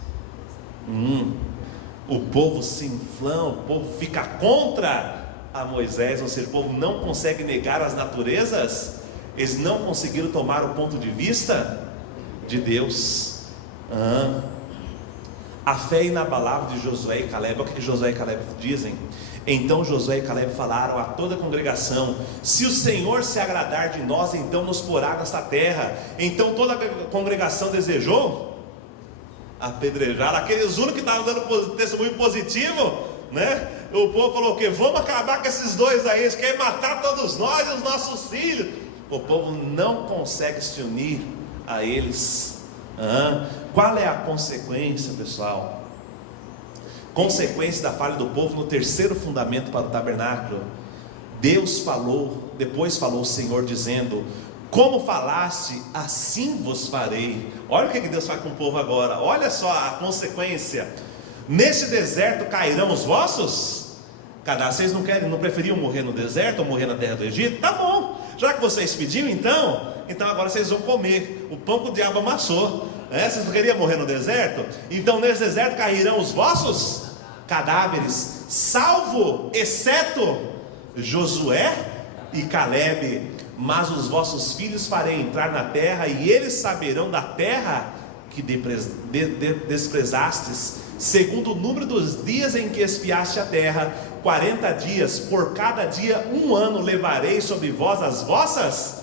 O povo se inflama, o povo fica contra a Moisés, ou seja, o povo não consegue negar as naturezas. Eles não conseguiram tomar o ponto de vista de Deus. A fé inabalável de Josué e Calebe. Olha o que Josué e Calebe dizem. Então Josué e Calebe falaram a toda a congregação: se o Senhor se agradar de nós, então nos porá nesta terra. Então toda a congregação desejou apedrejar aqueles únicos que estavam dando testemunho positivo, né? O povo falou o quê? Vamos acabar com esses dois aí, eles querem matar todos nós e os nossos filhos. O povo não consegue se unir a eles. Qual é a consequência, pessoal? Consequência da falha do povo no terceiro fundamento para o tabernáculo. Deus falou, depois falou o Senhor dizendo: como falaste, assim vos farei. Olha o que Deus faz com o povo agora. Olha só a consequência. Nesse deserto cairão os vossos cadastros. Vocês não preferiam morrer no deserto ou morrer na terra do Egito? Tá bom, já que vocês pediram, então agora vocês vão comer o pão que o diabo amassou. Vocês não queriam morrer no deserto? Então nesse deserto cairão os vossos cadáveres, salvo, exceto Josué e Calebe. Mas os vossos filhos farei entrar na terra, e eles saberão da terra que desprezastes, segundo o número dos dias em que espiaste a terra, 40 dias, por cada dia 1 ano levarei sobre vós as vossas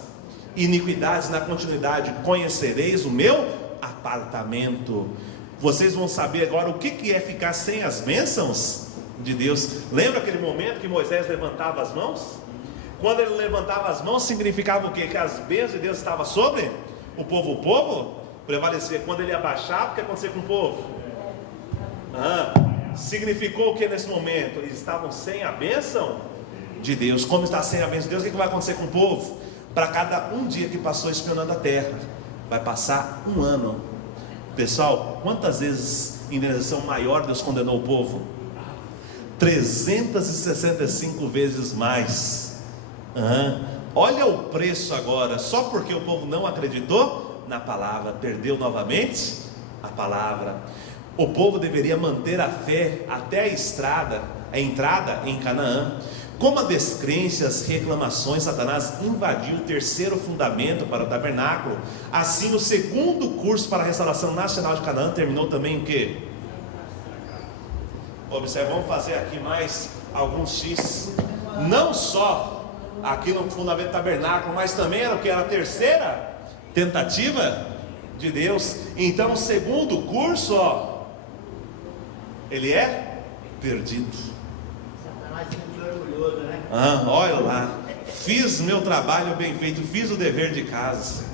iniquidades. Na continuidade conhecereis o meu apartamento. Vocês vão saber agora o que é ficar sem as bênçãos de Deus. Lembra aquele momento que Moisés levantava as mãos? Quando ele levantava as mãos, significava o quê? Que as bênçãos de Deus estavam sobre o povo prevalecia. Quando ele abaixava, o que acontecia com o povo? Significou o que nesse momento? Eles estavam sem a bênção de Deus. Como está sem a bênção de Deus, o que vai acontecer com o povo? Para cada um dia que passou espionando a terra, vai passar 1 ano. Pessoal, quantas vezes em indenização maior Deus condenou o povo? 365 vezes mais. Olha o preço agora. Só porque o povo não acreditou na palavra, perdeu novamente a palavra. O povo deveria manter a fé até a entrada em Canaã. Como a descrência, as reclamações, Satanás invadiu o terceiro fundamento para o tabernáculo. Assim, o segundo curso para a restauração nacional de Canaã terminou também em quê? Observe, vamos fazer aqui mais alguns X. Não só aqui no fundamento do tabernáculo, mas também era o que? Era a terceira tentativa de Deus. Então o segundo curso, ó, ele é perdido. Satanás sempre orgulhoso, né? Olha lá, fiz meu trabalho bem feito, fiz o dever de casa.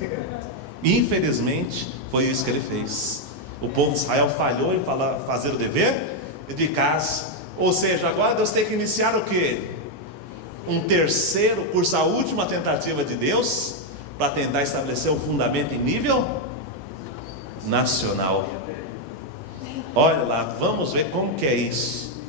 Infelizmente, foi isso que ele fez. O povo de Israel falhou em fazer o dever de casa. Ou seja, agora Deus tem que iniciar o quê? Um terceiro curso, a última tentativa de Deus, para tentar estabelecer um fundamento em nível nacional. Olha lá, vamos ver como que é isso.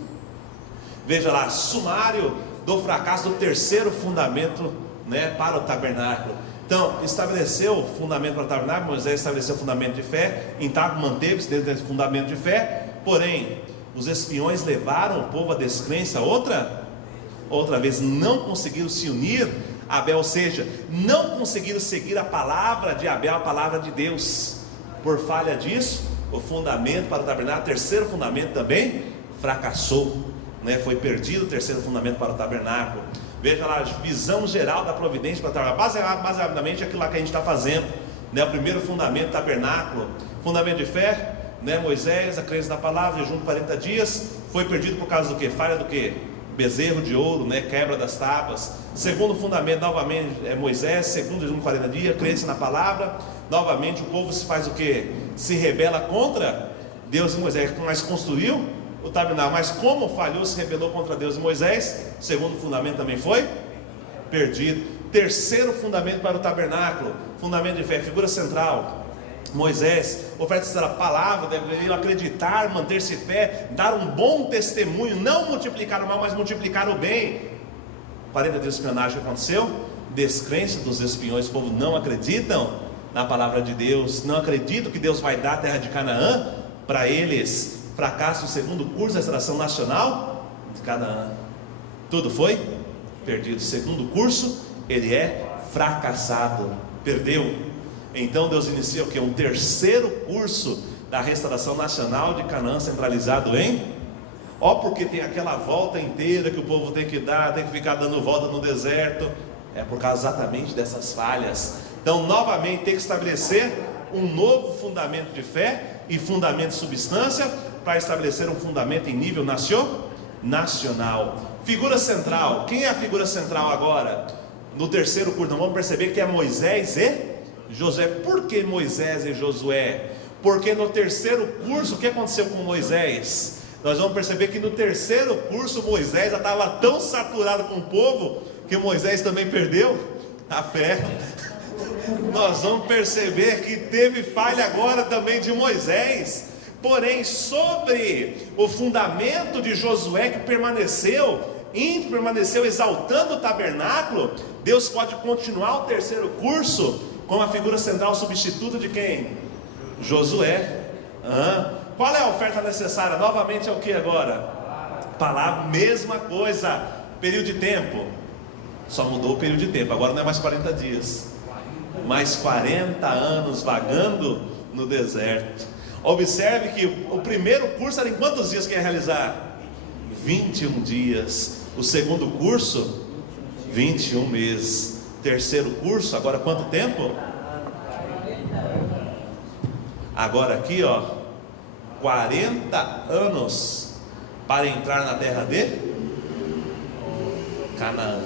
Veja lá, sumário do fracasso do terceiro fundamento, né, para o tabernáculo. Então, estabeleceu o fundamento para o tabernáculo. Moisés estabeleceu o fundamento de fé. Então, manteve-se dentro desse fundamento de fé. Porém, os espiões levaram o povo à descrença outra vez. Não conseguiram se unir a Abel, ou seja, não conseguiram seguir a palavra de Abel, a palavra de Deus. Por falha disso, o fundamento para o tabernáculo, o terceiro fundamento também fracassou, né? Foi perdido o terceiro fundamento para o tabernáculo. Veja lá, a visão geral da providência para o tabernáculo, basicamente aquilo lá que a gente está fazendo, né? O primeiro fundamento, tabernáculo, fundamento de fé, né? Moisés, a crença na palavra, jejum de 40 dias, foi perdido por causa do que? Falha do que? Bezerro de ouro, né? Quebra das tábuas. Segundo fundamento, novamente, é Moisés, segundo jejum de 40 dias, crença na palavra. Novamente o povo se faz o que? Se rebela contra Deus e Moisés, mas construiu o tabernáculo, mas como falhou, se rebelou contra Deus e Moisés, o segundo fundamento também foi perdido. Terceiro fundamento para o tabernáculo, fundamento de fé, figura central, Moisés, oferta da palavra, deveriam acreditar, manter-se fé, dar um bom testemunho, não multiplicar o mal, mas multiplicar o bem. 40 dias de espionagem aconteceu, descrença dos espiões, o povo não acreditam na palavra de Deus, não acreditam que Deus vai dar a terra de Canaã para eles. Fracasso, o segundo curso da extração nacional de Canaã, tudo foi perdido. O segundo curso, ele é fracassado, perdeu. Então Deus inicia o que? Um terceiro curso da restauração nacional de Canaã, centralizado em porque tem aquela volta inteira que o povo tem que dar, tem que ficar dando volta no deserto. É por causa exatamente dessas falhas. Então novamente tem que estabelecer um novo fundamento de fé e fundamento de substância, para estabelecer um fundamento em nível nacional. Figura central, quem é a figura central agora? No terceiro curso, nós vamos perceber que é Moisés e Josué. Por que Moisés e Josué? Porque no terceiro curso, o que aconteceu com Moisés? Nós vamos perceber que no terceiro curso, Moisés já estava tão saturado com o povo, que Moisés também perdeu a fé. Nós vamos perceber que teve falha agora também de Moisés. Porém, sobre o fundamento de Josué, que permaneceu exaltando o tabernáculo, Deus pode continuar o terceiro curso com a figura central substituta de quem? Josué. Qual é a oferta necessária? Novamente é o que agora? Palavra, mesma coisa. Período de tempo, só mudou o período de tempo, agora não é mais 40 dias, mais 40 anos vagando no deserto. Observe que o primeiro curso era em quantos dias que ia realizar? 21 dias. O segundo curso, 21 meses. Terceiro curso, agora quanto tempo? Agora aqui, 40 anos para entrar na terra de Canaã.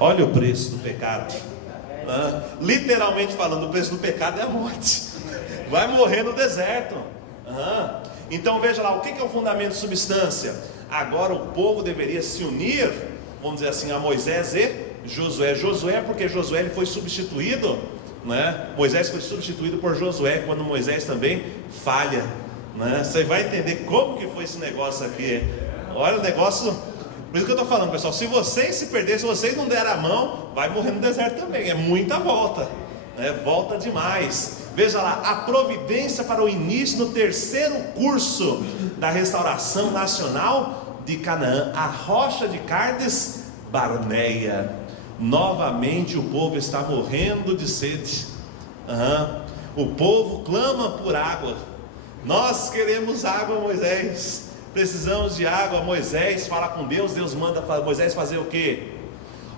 Olha o preço do pecado. Literalmente falando, o preço do pecado é a morte. Vai morrer no deserto. Então veja lá, o que é o fundamento de substância? Agora o povo deveria se unir, vamos dizer assim, a Moisés e Josué. Josué, porque Josué ele foi substituído, né? Moisés foi substituído por Josué, quando Moisés também falha, né? Você vai entender como que foi esse negócio aqui. Olha o negócio. Por isso que eu estou falando, pessoal, se vocês se perderem, se vocês não derem a mão, vai morrer no deserto também. É muita volta, né? Volta demais. Veja lá, a providência para o início no terceiro curso da restauração nacional de Canaã, a rocha de Cardes Barneia. Novamente o povo está morrendo de sede. O povo clama por água. Nós queremos água, Moisés. Precisamos de água. Moisés fala com Deus. Deus manda para Moisés fazer o quê?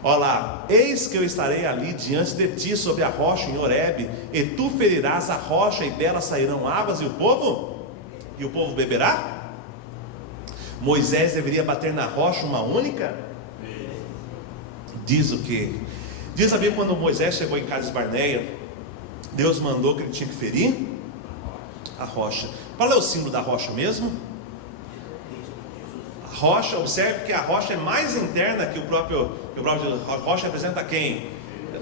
Olha lá, eis que eu estarei ali diante de ti sobre a rocha em Horebe, e tu ferirás a rocha e dela sairão águas, e o povo beberá? Moisés deveria bater na rocha uma única? Diz o que? Diz a Bíblia, quando Moisés chegou em Cades Barneia, Deus mandou que ele tinha que ferir a rocha. Qual é o símbolo da rocha mesmo? A rocha, observe que a rocha é mais interna que o próprio a rocha representa quem?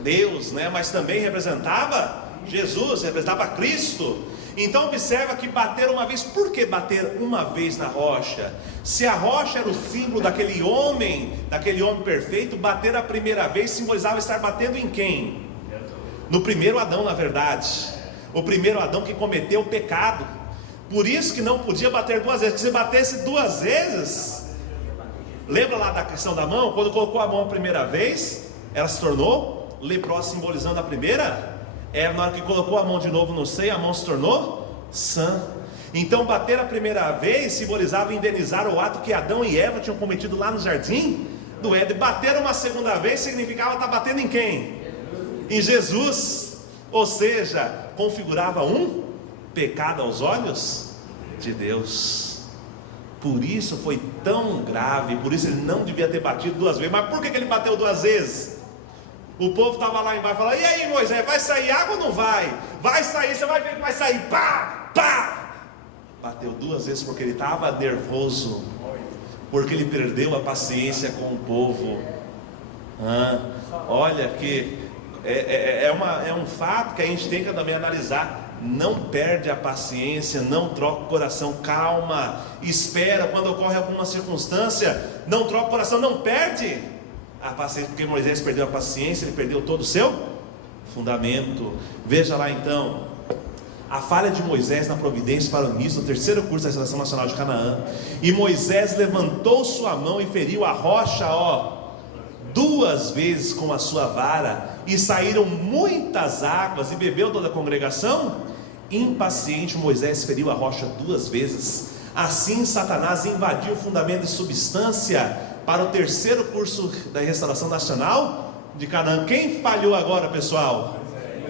Deus, né? Mas também representava Jesus, representava Cristo. Então observa que bater uma vez. Por que bater uma vez na rocha? Se a rocha era o símbolo daquele homem perfeito, bater a primeira vez simbolizava estar batendo em quem? No primeiro Adão, na verdade. O primeiro Adão que cometeu o pecado. Por isso que não podia bater duas vezes. Se batesse duas vezes, lembra lá da questão da mão? Quando colocou a mão a primeira vez, ela se tornou leprosa, simbolizando a primeira. Na hora que colocou a mão de novo no seio, a mão se tornou sã. Então bater a primeira vez simbolizava indenizar o ato que Adão e Eva tinham cometido lá no jardim do Éden. Bater uma segunda vez significava estar batendo em quem? Em Jesus. Ou seja, configurava um pecado aos olhos de Deus. Por isso foi tão grave, por isso ele não devia ter batido duas vezes. Mas por que ele bateu duas vezes? O povo estava lá embaixo falando: e aí, Moisés, vai sair água ou não vai? Vai sair, você vai ver que vai sair. Pá, pá. Bateu duas vezes porque ele estava nervoso, porque ele perdeu a paciência com o povo. Olha que é um fato que a gente tem que também analisar. Não perde a paciência, não troca o coração, calma, espera. Quando ocorre alguma circunstância, não troca o coração, não perde a paciência, porque Moisés perdeu a paciência, ele perdeu todo o seu fundamento. Veja lá então, a falha de Moisés na providência para o início do terceiro curso da Seleção Nacional de Canaã. E Moisés levantou sua mão e feriu a rocha, duas vezes com a sua vara, e saíram muitas águas, e bebeu toda a congregação. Impaciente, Moisés feriu a rocha duas vezes. Assim Satanás invadiu o fundamento de substância para o terceiro curso da Restauração Nacional de Canaã. Quem falhou agora, pessoal?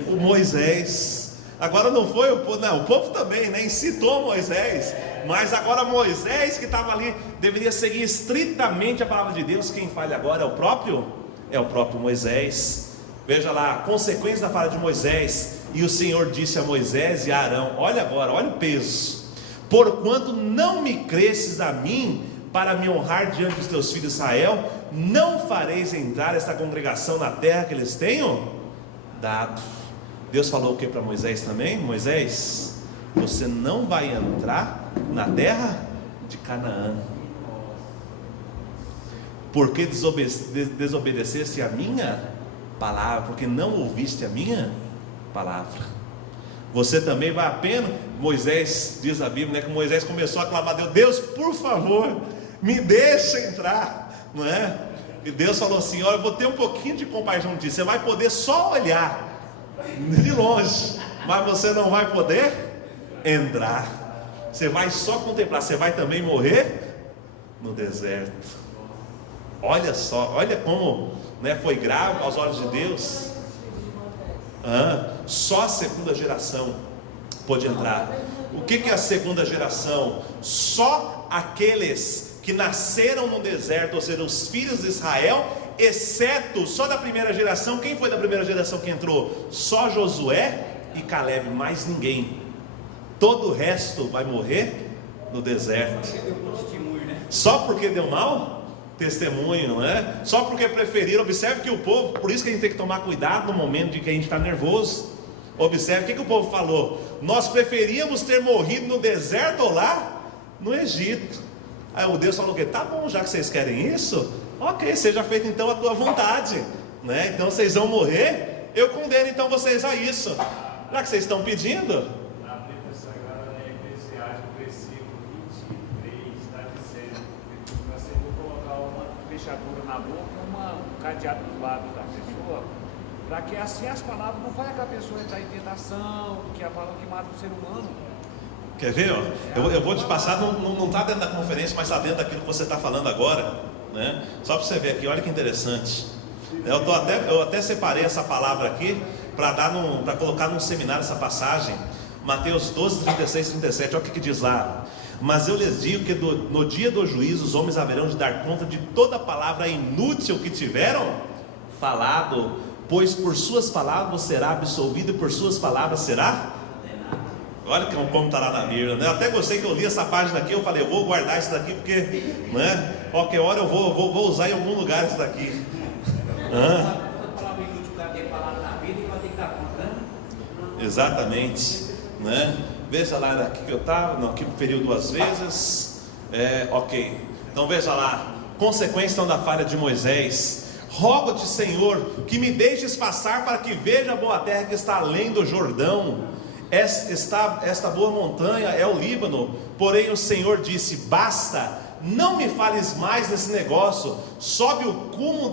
O Moisés. Agora não foi o povo, não, o povo também, né? Incitou Moisés, mas agora Moisés que estava ali deveria seguir estritamente a palavra de Deus. Quem falha agora é o próprio Moisés. Veja lá, a consequência da falha de Moisés. E o Senhor disse a Moisés e a Arão: olha agora, olha o peso. Porquanto não me cresces a mim para me honrar diante dos teus filhos Israel, não fareis entrar esta congregação na terra que eles tenham dado. Deus falou o que para Moisés também? Moisés, você não vai entrar na terra de Canaã, porque desobedeceste a minha palavra, porque não ouviste a minha palavra. Você também vai apenas. Moisés, diz a Bíblia, né, que Moisés começou a clamar a Deus: Deus, por favor, me deixa entrar, não é? E Deus falou assim: olha, eu vou ter um pouquinho de compaixão de ti, você vai poder só olhar de longe, mas você não vai poder entrar, você vai só contemplar, você vai também morrer no deserto. Olha só, olha como, né, foi grave aos olhos de Deus. Só a segunda geração pôde entrar. O que é a segunda geração? Só aqueles que nasceram no deserto, ou seja, os filhos de Israel, exceto só da primeira geração. Quem foi da primeira geração que entrou? Só Josué e Caleb, mais ninguém. Todo o resto vai morrer no deserto. Só porque deu mal? Testemunho, não é? Só porque preferiram. Observe que o povo, por isso que a gente tem que tomar cuidado no momento de que a gente está nervoso. Observe o que o povo falou: nós preferíamos ter morrido no deserto ou lá no Egito. Aí o Deus falou que tá bom, já que vocês querem isso, ok, seja feita então a tua vontade, né? Então vocês vão morrer, eu condeno então vocês a isso, já que vocês estão pedindo. Na Bíblia Sagrada, em Eclesiastes, versículo 23, está dizendo: você vai colocar uma fechadura na boca, um cadeado nos lábios da pessoa, para que assim as palavras não façam que a pessoa entrar em tentação, que é a palavra que mata o ser humano. Quer ver? Eu vou te passar, não está dentro da conferência, mas está dentro daquilo que você está falando agora, né? Só para você ver aqui, olha que interessante. Eu até separei essa palavra aqui para colocar num seminário essa passagem. Mateus 12, 36 e 37, olha o que diz lá. Mas eu lhes digo que no dia do juízo os homens haverão de dar conta de toda palavra inútil que tiveram falado, pois por suas palavras será absolvido e por suas palavras será. Olha como está lá na Bíblia, né? Eu até gostei que eu li essa página aqui, eu falei, eu vou guardar isso daqui porque, né, qualquer hora eu vou usar em algum lugar isso daqui. Exatamente, né? Veja lá aqui que eu estava, não, aqui feriu 2 vezes, ok. Então veja lá, consequência então da falha de Moisés. Rogo-te, Senhor, que me deixes passar para que veja a boa terra que está além do Jordão. Esta boa montanha é o Líbano. Porém o Senhor disse, basta, não me fales mais desse negócio. Sobe o cume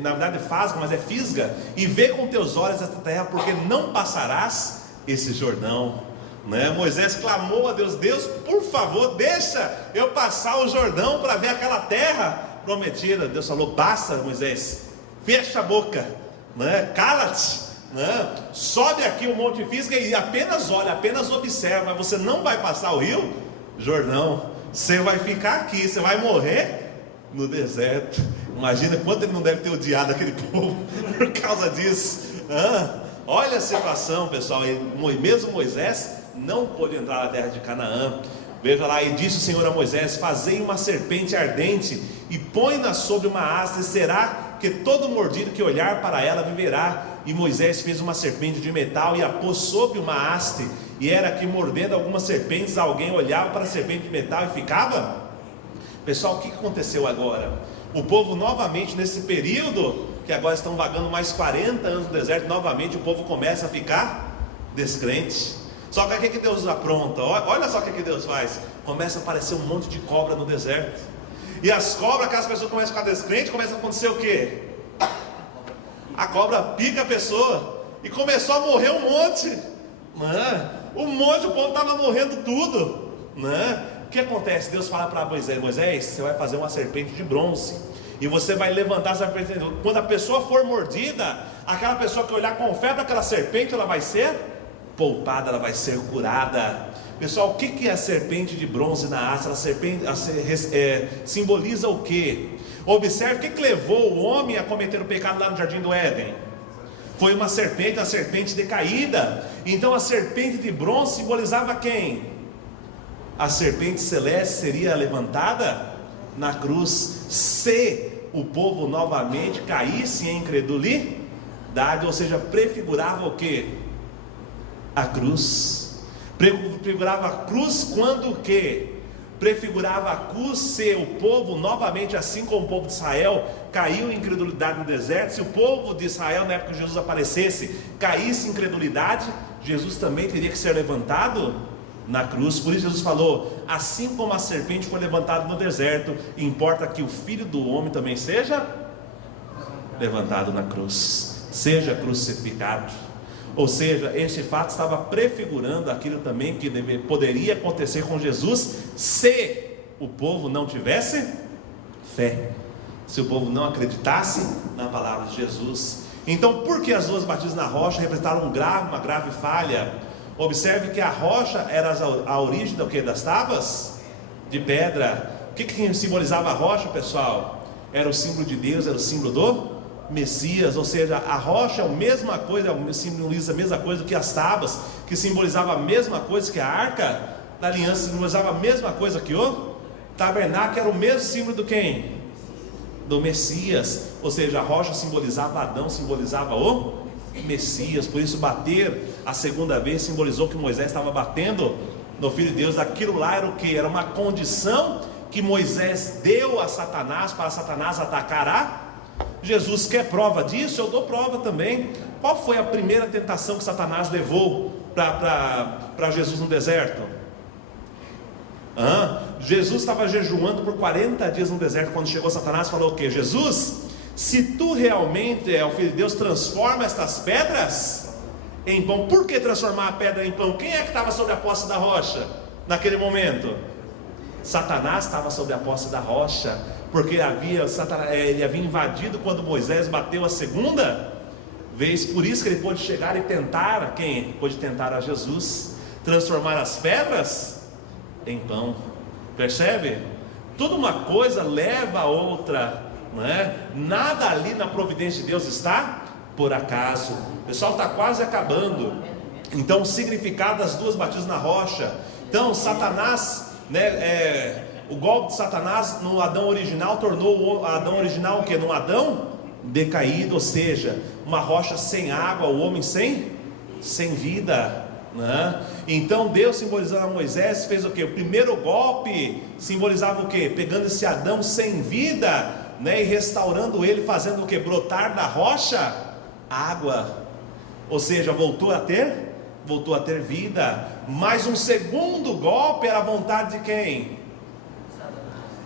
na verdade fasga, mas é fisga, e vê com teus olhos esta terra, porque não passarás esse Jordão, né? Moisés clamou a Deus, Deus, por favor, deixa eu passar o Jordão para ver aquela terra prometida. Deus falou, basta, Moisés, fecha a boca, né? Cala-te, né? Sobe aqui o Monte Fisga e apenas olha, apenas observa, mas você não vai passar o rio Jordão, você vai ficar aqui, você vai morrer no deserto. Imagina quanto ele não deve ter odiado aquele povo por causa disso. Olha a situação, pessoal. Mesmo Moisés não pôde entrar na terra de Canaã. Veja lá, e disse o Senhor a Moisés, fazei uma serpente ardente e põe-na sobre uma haste, e será que todo mordido que olhar para ela viverá. E Moisés fez uma serpente de metal e a pôs sobre uma haste, e era que mordendo algumas serpentes, alguém olhava para a serpente de metal e ficava. Pessoal, o que aconteceu agora? O povo novamente nesse período, que agora estão vagando mais 40 anos no deserto, novamente o povo começa a ficar descrente. Só que o que Deus apronta? Olha só o que Deus faz. Começa a aparecer um monte de cobra no deserto. E as cobras, aquelas pessoas começam a ficar descrentes, começa a acontecer o quê? A cobra pica a pessoa. E começou a morrer um monte. O povo estava morrendo tudo. O que acontece? Deus fala para Moisés, Moisés, você vai fazer uma serpente de bronze. E você vai levantar essa serpente. Quando a pessoa for mordida, aquela pessoa que olhar com fé para aquela serpente, ela vai ser poupada, ela vai ser curada. Pessoal, o que é a serpente de bronze na haste? Simboliza o que? Observe o que levou o homem a cometer o pecado lá no Jardim do Éden. Foi uma serpente decaída. Então a serpente de bronze simbolizava quem? A serpente celeste seria levantada na cruz, se o povo novamente caísse em incredulidade, ou seja, prefigurava o que? A cruz. Prefigurava a cruz quando o que? Prefigurava a cruz se o povo novamente, assim como o povo de Israel, caiu em incredulidade no deserto. Se o povo de Israel, na época que Jesus aparecesse, caísse em incredulidade, Jesus também teria que ser levantado na cruz. Por isso Jesus falou, assim como a serpente foi levantada no deserto, importa que o Filho do Homem também seja levantado na cruz, seja crucificado. Ou seja, este fato estava prefigurando aquilo também que poderia acontecer com Jesus, se o povo não tivesse fé, se o povo não acreditasse na palavra de Jesus. Então, por que as 2 batidas na rocha representaram uma grave falha? Observe que a rocha era a origem do que? Das tábuas de pedra. O que simbolizava a rocha, pessoal? Era o símbolo de Deus, era o símbolo do Messias. Ou seja, a rocha é a mesma coisa, simboliza a mesma coisa que as tábuas, que simbolizava a mesma coisa que a arca da aliança, simbolizava a mesma coisa que o tabernáculo, era o mesmo símbolo do quem? Do Messias. Ou seja, a rocha simbolizava Adão, simbolizava o Messias. Por isso bater a segunda vez simbolizou que Moisés estava batendo no Filho de Deus. Aquilo lá era o que? Era uma condição que Moisés deu a Satanás, para Satanás atacar a Jesus. Quer prova disso? Eu dou prova também. Qual foi a primeira tentação que Satanás levou para Jesus no deserto? Jesus estava jejuando por 40 dias no deserto. Quando chegou Satanás, falou o que? Jesus, se tu realmente é o Filho de Deus, transforma estas pedras em pão. Por que transformar a pedra em pão? Quem é que estava sobre a poça da rocha naquele momento? Satanás estava sobre a poça da rocha. porque ele havia invadido quando Moisés bateu a segunda vez. Por isso que ele pôde chegar e tentar a quem? Pôde tentar a Jesus, transformar as pedras em pão. Percebe? Toda uma coisa leva a outra, não é? Nada ali na providência de Deus está por acaso. O pessoal está quase acabando. Então, o significado das duas batidas na rocha. Então, Satanás, o golpe de Satanás no Adão original tornou o Adão original o quê? Num Adão decaído, ou seja, uma rocha sem água, o homem sem vida, né? Então Deus, simbolizando a Moisés, fez o quê? O primeiro golpe simbolizava o quê? Pegando esse Adão sem vida, né? E restaurando ele, fazendo o quê? Brotar da rocha água, ou seja, voltou a ter vida. Mas um segundo golpe era a vontade de quem?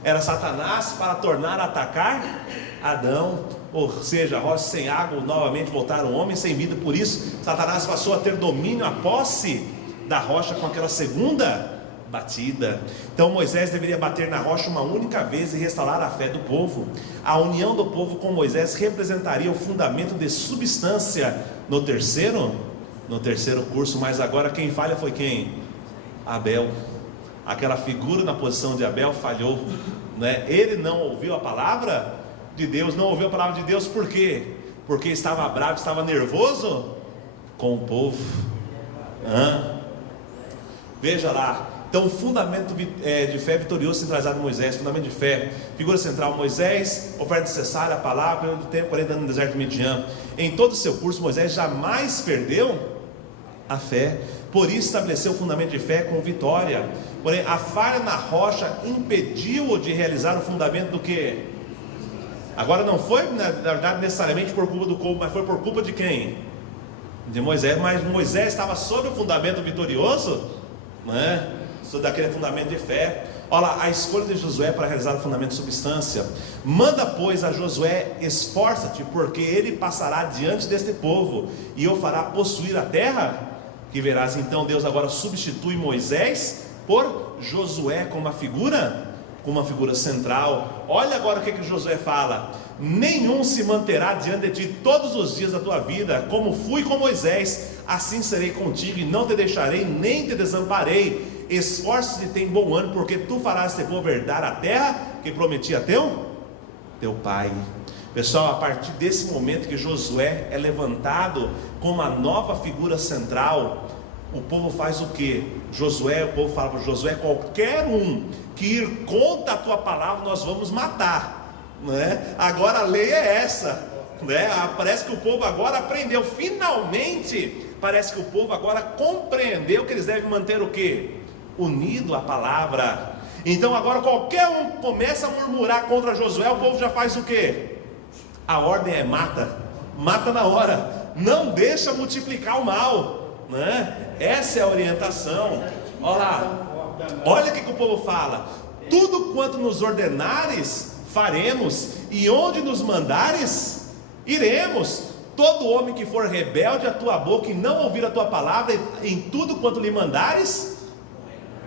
Era Satanás, para tornar a atacar Adão, ou seja, a rocha sem água, novamente voltaram o homem sem vida. Por isso Satanás passou a ter domínio, a posse da rocha com aquela segunda batida. Então Moisés deveria bater na rocha uma única vez e restaurar a fé do povo. A união do povo com Moisés representaria o fundamento de substância no terceiro curso. Mas agora quem falha foi quem? Abel. Aquela figura na posição de Abel falhou, né? Ele não ouviu a palavra de Deus. Não ouviu a palavra de Deus por quê? Porque estava bravo, estava nervoso com o povo. Veja lá. Então, o fundamento de fé vitorioso centralizado em Moisés. Fundamento de fé, figura central: Moisés, oferta necessária, a palavra, período de tempo, 40 anos no deserto de Midian. Em todo o seu curso, Moisés jamais perdeu a fé. Por isso estabeleceu o fundamento de fé com vitória. Porém, a falha na rocha impediu-o de realizar o fundamento do que? Agora não foi, na verdade, necessariamente por culpa do povo, mas foi por culpa de quem? De Moisés. Mas Moisés estava sobre o fundamento vitorioso, né? Sobre aquele fundamento de fé. Olha lá, a escolha de Josué para realizar o fundamento de substância. Manda, pois, a Josué: esforça-te, porque ele passará diante deste povo e o fará possuir a terra que verás. Então Deus agora substitui Moisés por Josué como uma figura central. Olha agora o que Josué fala: nenhum se manterá diante de ti todos os dias da tua vida, como fui com Moisés, assim serei contigo, e não te deixarei, nem te desamparei. Esforça-te e tem bom ânimo, porque tu farás este povo herdar a terra que prometi a teu pai. Pessoal, a partir desse momento que Josué é levantado como uma nova figura central, o povo faz o que? O povo fala para Josué: qualquer um que ir contra a tua palavra, nós vamos matar, né? Agora a lei é essa, né? Parece que o povo agora aprendeu, finalmente, parece que o povo agora compreendeu que eles devem manter o que? Unido à palavra. Então agora qualquer um começa a murmurar contra Josué, o povo já faz o que? A ordem é mata na hora, não deixa multiplicar o mal, né? Essa é a orientação. Olha lá, olha o que o povo fala: tudo quanto nos ordenares faremos, e onde nos mandares iremos. Todo homem que for rebelde à tua boca e não ouvir a tua palavra, em tudo quanto lhe mandares,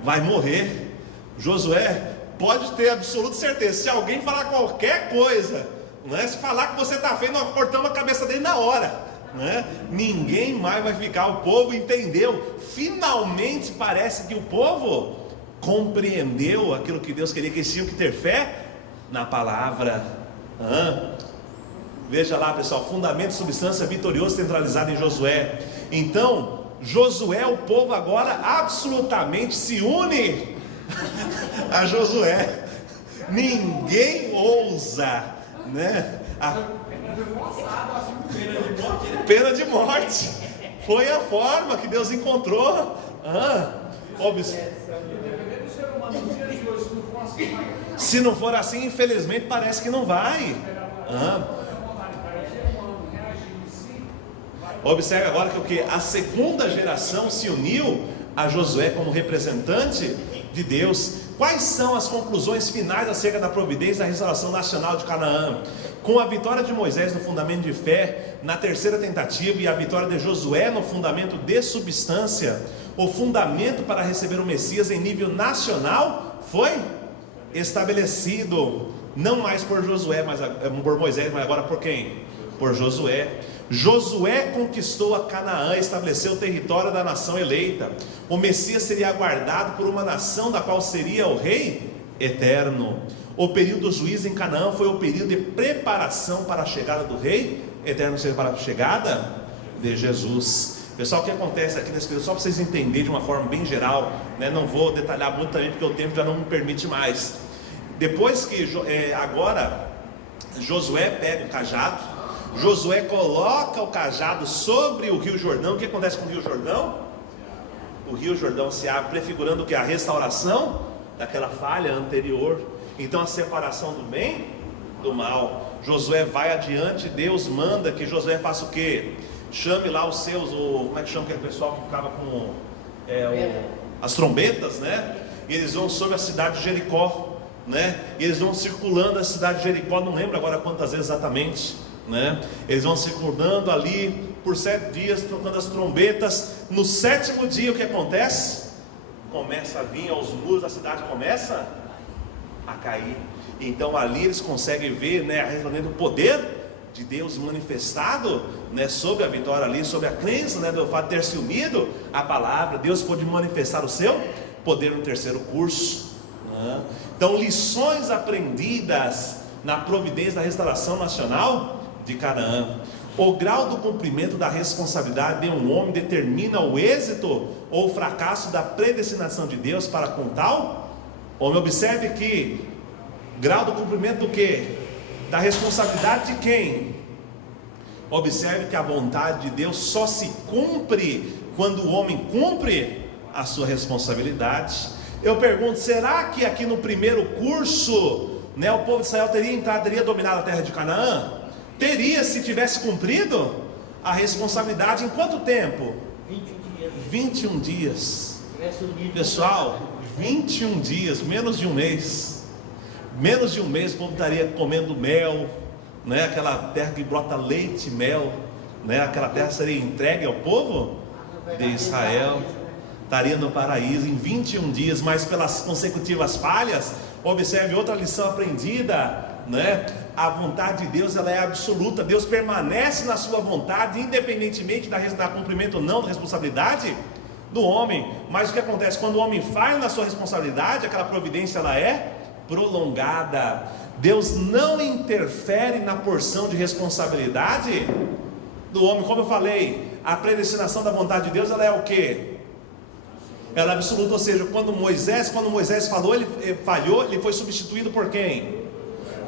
vai morrer. Josué, pode ter absoluta certeza, se alguém falar qualquer coisa, né, se falar que você está feio, nós cortamos a cabeça dele na hora, né? Ninguém mais vai ficar. O povo entendeu. Finalmente parece que o povo compreendeu aquilo que Deus queria, que eles tinham que ter fé na palavra. Veja lá, pessoal, fundamento, substância, vitorioso, centralizado em Josué. Então Josué, o povo agora absolutamente se une a Josué. Ninguém ousa, né? Pena de morte. Foi a forma que Deus encontrou. Se não for assim, infelizmente parece que não vai. Observe agora que o que? A segunda geração se uniu a Josué como representante de Deus. Quais são as conclusões finais acerca da providência da restauração nacional de Canaã? Com a vitória de Moisés no fundamento de fé, na terceira tentativa, e a vitória de Josué no fundamento de substância, o fundamento para receber o Messias em nível nacional foi estabelecido não mais por Josué, mas por Moisés, mas agora por quem? Por Josué. Josué conquistou a Canaã, estabeleceu o território da nação eleita. O Messias seria aguardado por uma nação da qual seria o rei eterno. O período do juízo em Canaã foi o período de preparação para a chegada do rei eterno, seja para a chegada de Jesus. Pessoal, o que acontece aqui nesse período, só para vocês entenderem de uma forma bem geral, né? Não vou detalhar muito também, porque o tempo já não me permite mais. Depois que agora Josué pega o cajado, Josué coloca o cajado sobre o Rio Jordão. O que acontece com o Rio Jordão? O Rio Jordão se abre, prefigurando o que? A restauração daquela falha anterior. Então a separação do bem do mal. Josué vai adiante, Deus manda que Josué faça o quê? Chame lá os seus, como é que chama aquele pessoal que ficava com as trombetas, né? E eles vão sobre a cidade de Jericó, né? E eles vão circulando a cidade de Jericó, não lembro agora quantas vezes exatamente, né? Eles vão circulando ali por 7 dias, tocando as trombetas. No 7º dia o que acontece? Começa a vir aos muros da cidade, começa a cair. Então ali eles conseguem ver, né, o poder de Deus manifestado, né, sobre a vitória ali, sobre a crença, né, do fato de ter se unido à palavra. Deus pôde manifestar o seu poder no 3º curso, né? Então, lições aprendidas na providência da restauração nacional de Canaã. O grau do cumprimento da responsabilidade de um homem determina o êxito ou o fracasso da predestinação de Deus para com tal homem. Observe que grau do cumprimento do que? Da responsabilidade de quem? Observe que a vontade de Deus só se cumpre quando o homem cumpre a sua responsabilidade. Eu pergunto, será que aqui no 1º curso, né, o povo de Israel teria dominado a terra de Canaã? Teria, se tivesse cumprido a responsabilidade. Em quanto tempo? 21 dias. Pessoal, 21 dias, menos de um mês. Menos de um mês o povo estaria comendo mel, né? Aquela terra que brota leite e mel, né? Aquela terra seria entregue ao povo de Israel, estaria no paraíso em 21 dias. Mas pelas consecutivas falhas, observe outra lição aprendida, né? A vontade de Deus, ela é absoluta. Deus permanece na sua vontade, independentemente da cumprimento ou não da responsabilidade do homem. Mas o que acontece? Quando o homem falha na sua responsabilidade, aquela providência, ela é prolongada. Deus não interfere na porção de responsabilidade do homem. Como eu falei, a predestinação da vontade de Deus, ela é o quê? Ela é absoluta. Ou seja, quando Moisés falou, ele falhou, ele foi substituído por quem?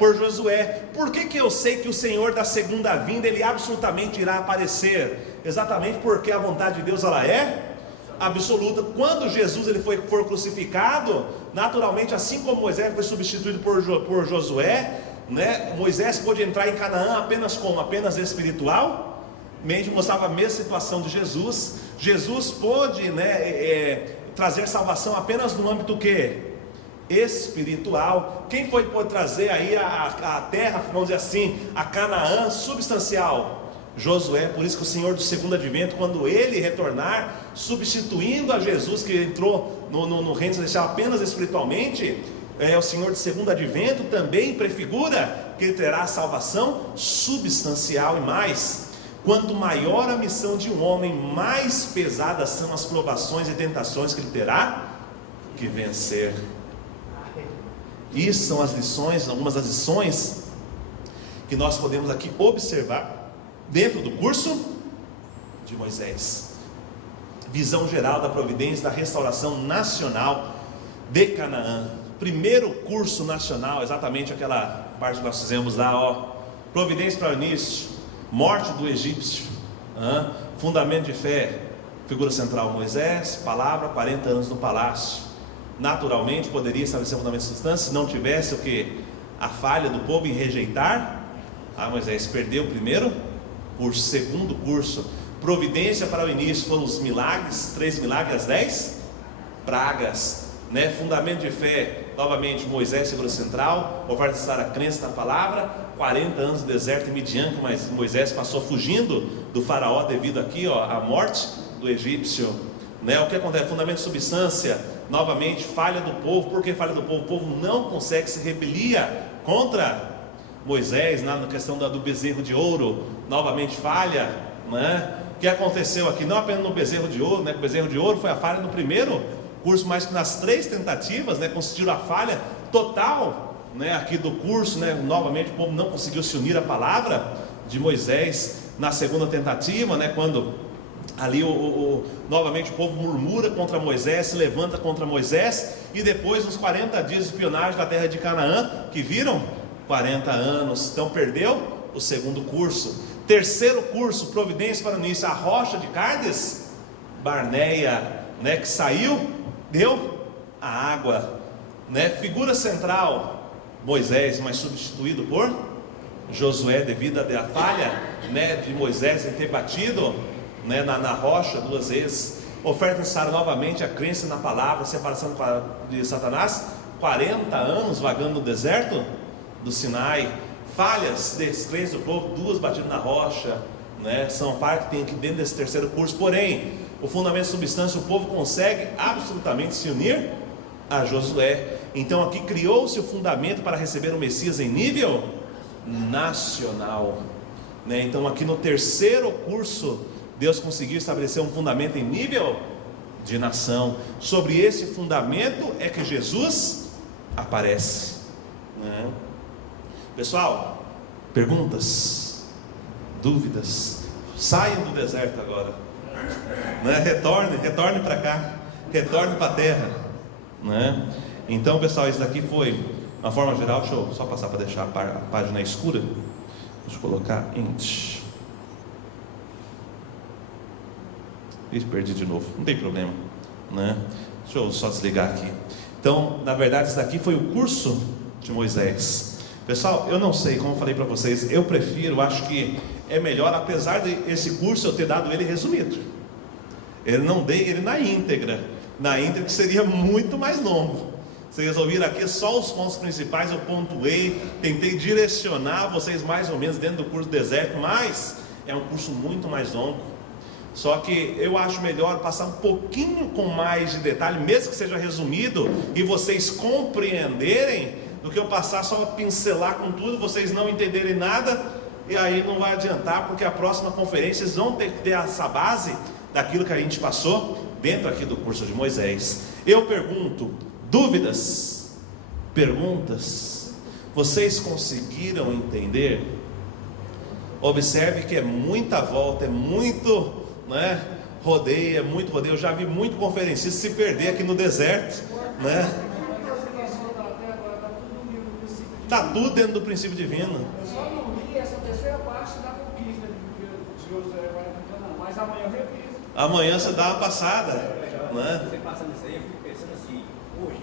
Por Josué. Por que eu sei que o Senhor da segunda vinda, ele absolutamente irá aparecer? Exatamente porque a vontade de Deus, ela é absoluta. Quando Jesus for crucificado, naturalmente, assim como Moisés foi substituído por Josué, né, Moisés pôde entrar em Canaã apenas como? Apenas espiritual. Mostrava a mesma situação de Jesus. Jesus pôde, né, trazer salvação apenas no âmbito que? Espiritual. Quem pôde trazer aí a terra, vamos dizer assim, a Canaã substancial? Josué. Por isso que o Senhor do segundo advento, quando ele retornar, substituindo a Jesus que entrou no reino celestial apenas espiritualmente, o Senhor do segundo advento também prefigura que ele terá a salvação substancial. E mais, quanto maior a missão de um homem, mais pesadas são as provações e tentações que ele terá que vencer. Isso são as lições, algumas das lições que nós podemos aqui observar dentro do curso de Moisés. Visão geral da providência da restauração nacional de Canaã. 1º curso nacional, exatamente aquela parte que nós fizemos lá, providência para o início, morte do egípcio, fundamento de fé, figura central Moisés, palavra, 40 anos no palácio. Naturalmente poderia estabelecer fundamento de substância se não tivesse o que? A falha do povo em rejeitar. Moisés perdeu o 1º curso. 2º curso, providência para o início, foram os milagres, 3 milagres, as 10 pragas, né? Fundamento de fé, novamente Moisés, figura central, ofertar a crença na palavra. 40 anos no deserto em Midian, mas Moisés passou fugindo do faraó devido aqui, à morte do egípcio. né? O que acontece? Fundamento de substância, novamente, falha do povo. Por que falha do povo? O povo não consegue se rebelia contra Moisés, na questão do bezerro de ouro, novamente falha, né? O que aconteceu aqui? Não apenas no bezerro de ouro, né? O bezerro de ouro foi a falha no primeiro curso, mas nas 3 tentativas, né? Constituíram a falha total, né? Aqui do curso, né? Novamente o povo não conseguiu se unir à palavra de Moisés na segunda tentativa, né? Quando ali novamente o povo murmura contra Moisés, se levanta contra Moisés, e depois nos 40 dias de espionagem da terra de Canaã, que viram 40 anos, então perdeu o segundo curso. Terceiro curso, providência para o início, a rocha de Cádiz Barneia, né, que saiu, deu a água, né? Figura central, Moisés, mas substituído por Josué, devido à falha, né, de Moisés em ter batido, né, na rocha 2 vezes. Oferta necessária novamente a crença na palavra, separação de Satanás, 40 anos vagando no deserto do Sinai. Falhas, descrença do povo, 2 batidas na rocha, né? São falhas que tem aqui dentro desse terceiro curso. Porém, o fundamento de substância, o povo consegue absolutamente se unir a Josué. Então aqui criou-se o fundamento para receber o Messias em nível nacional, né? Então aqui no terceiro curso, Deus conseguiu estabelecer um fundamento em nível de nação. Sobre esse fundamento é que Jesus aparece, né? Pessoal, perguntas, dúvidas? Saiam do deserto agora, né? Retorne para cá, retorne para a terra, né? Então, pessoal, isso daqui foi uma forma geral. Deixa eu só passar para deixar a página escura. Deixa eu colocar perdi de novo, não tem problema, né? Deixa eu só desligar aqui. Então, na verdade, isso daqui foi o curso de Moisés. Pessoal, eu não sei, como eu falei para vocês, eu prefiro, acho que é melhor, apesar de esse curso eu ter dado ele resumido. Eu não dei ele na íntegra que seria muito mais longo. Vocês ouviram aqui só os pontos principais, eu pontuei, tentei direcionar vocês mais ou menos dentro do curso deserto, mas é um curso muito mais longo. Só que eu acho melhor passar um pouquinho com mais de detalhe, mesmo que seja resumido, e vocês compreenderem, do que eu passar só pincelar com tudo, vocês não entenderem nada, e aí não vai adiantar, porque a próxima conferência vocês vão ter que ter essa base daquilo que a gente passou dentro aqui do curso de Moisés. Eu pergunto, dúvidas? Perguntas? Vocês conseguiram entender? Observe que é muita volta, é muito, né, rodeio, é muito rodeio. Eu já vi muito conferencista se perder aqui no deserto, né? Está tudo dentro do princípio divino. Eu só não li essa terceira parte da conquista de Josué, mas amanhã eu reviso. Amanhã você dá uma passada, né? Você passando isso aí, eu fico pensando assim, hoje,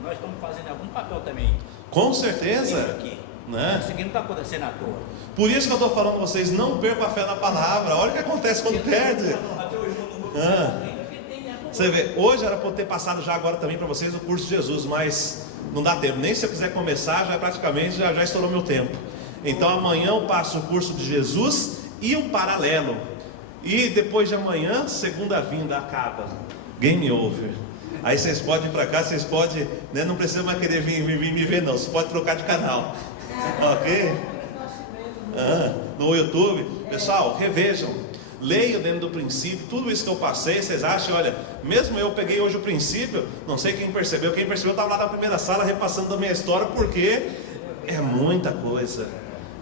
nós estamos fazendo algum papel também. Com certeza. Isso aqui, né? Isso aqui não está acontecendo à toa. Por isso que eu estou falando para vocês, não percam a fé na palavra. Olha o que acontece quando perde. Até hoje eu não vou Você vê, hoje era para eu ter passado já agora também para vocês o curso de Jesus, mas não dá tempo, nem se eu quiser começar, já praticamente já estourou meu tempo. Então amanhã eu passo o curso de Jesus e o paralelo, e depois de amanhã, segunda vinda, acaba, game over. Aí vocês podem ir para cá, vocês podem, né, não precisa mais querer vir me ver não, você pode trocar de canal, ok? No YouTube, pessoal, revejam, leiam dentro do princípio, tudo isso que eu passei. Vocês acham, olha, mesmo eu peguei hoje o princípio, não sei quem percebeu estava lá na primeira sala repassando a minha história, porque é muita coisa,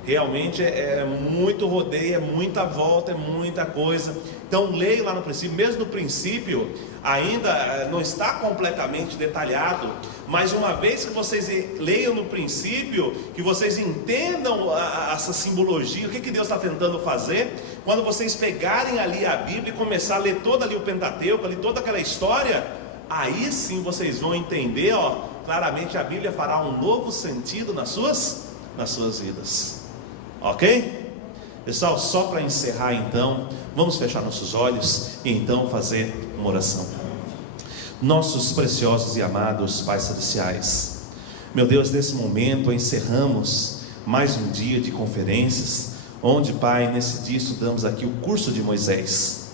realmente é muito rodeio, é muita volta, é muita coisa. Então leiam lá no princípio, mesmo no princípio ainda não está completamente detalhado, mas uma vez que vocês leiam no princípio, que vocês entendam essa simbologia, o que Deus está tentando fazer, quando vocês pegarem ali a Bíblia e começar a ler todo ali o Pentateuco, ali toda aquela história, aí sim vocês vão entender, claramente a Bíblia fará um novo sentido nas suas vidas, ok? Pessoal, só para encerrar então, vamos fechar nossos olhos e então fazer uma oração. Nossos preciosos e amados Pais Celestiais, meu Deus, nesse momento encerramos mais um dia de conferências, onde, Pai, nesse dia estudamos aqui o curso de Moisés.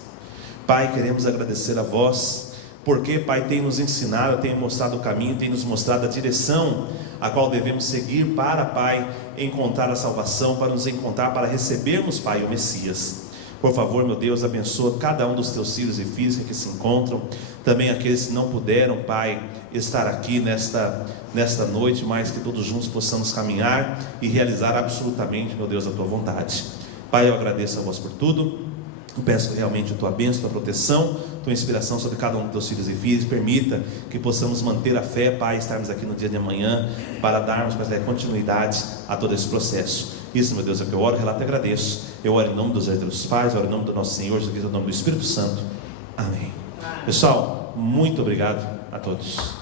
Pai, queremos agradecer a vós, porque, Pai, tem nos ensinado, tem mostrado o caminho, tem nos mostrado a direção a qual devemos seguir para, Pai, encontrar a salvação, para nos encontrar, para recebermos, Pai, o Messias. Por favor, meu Deus, abençoa cada um dos teus filhos e filhas que aqui se encontram, também aqueles que não puderam, Pai, estar aqui nesta noite, mas que todos juntos possamos caminhar e realizar absolutamente, meu Deus, a tua vontade. Pai, eu agradeço a vós por tudo. Eu peço realmente a tua bênção, a tua proteção, a tua inspiração sobre cada um dos teus filhos e filhas. Permita que possamos manter a fé, Pai, estarmos aqui no dia de amanhã para darmos, Pai, continuidade a todo esse processo. Isso, meu Deus, é o que eu oro, relato e agradeço. Eu oro em nome dos pais, oro em nome do nosso Senhor Jesus Cristo, em nome do Espírito Santo. Amém. Pessoal, muito obrigado a todos.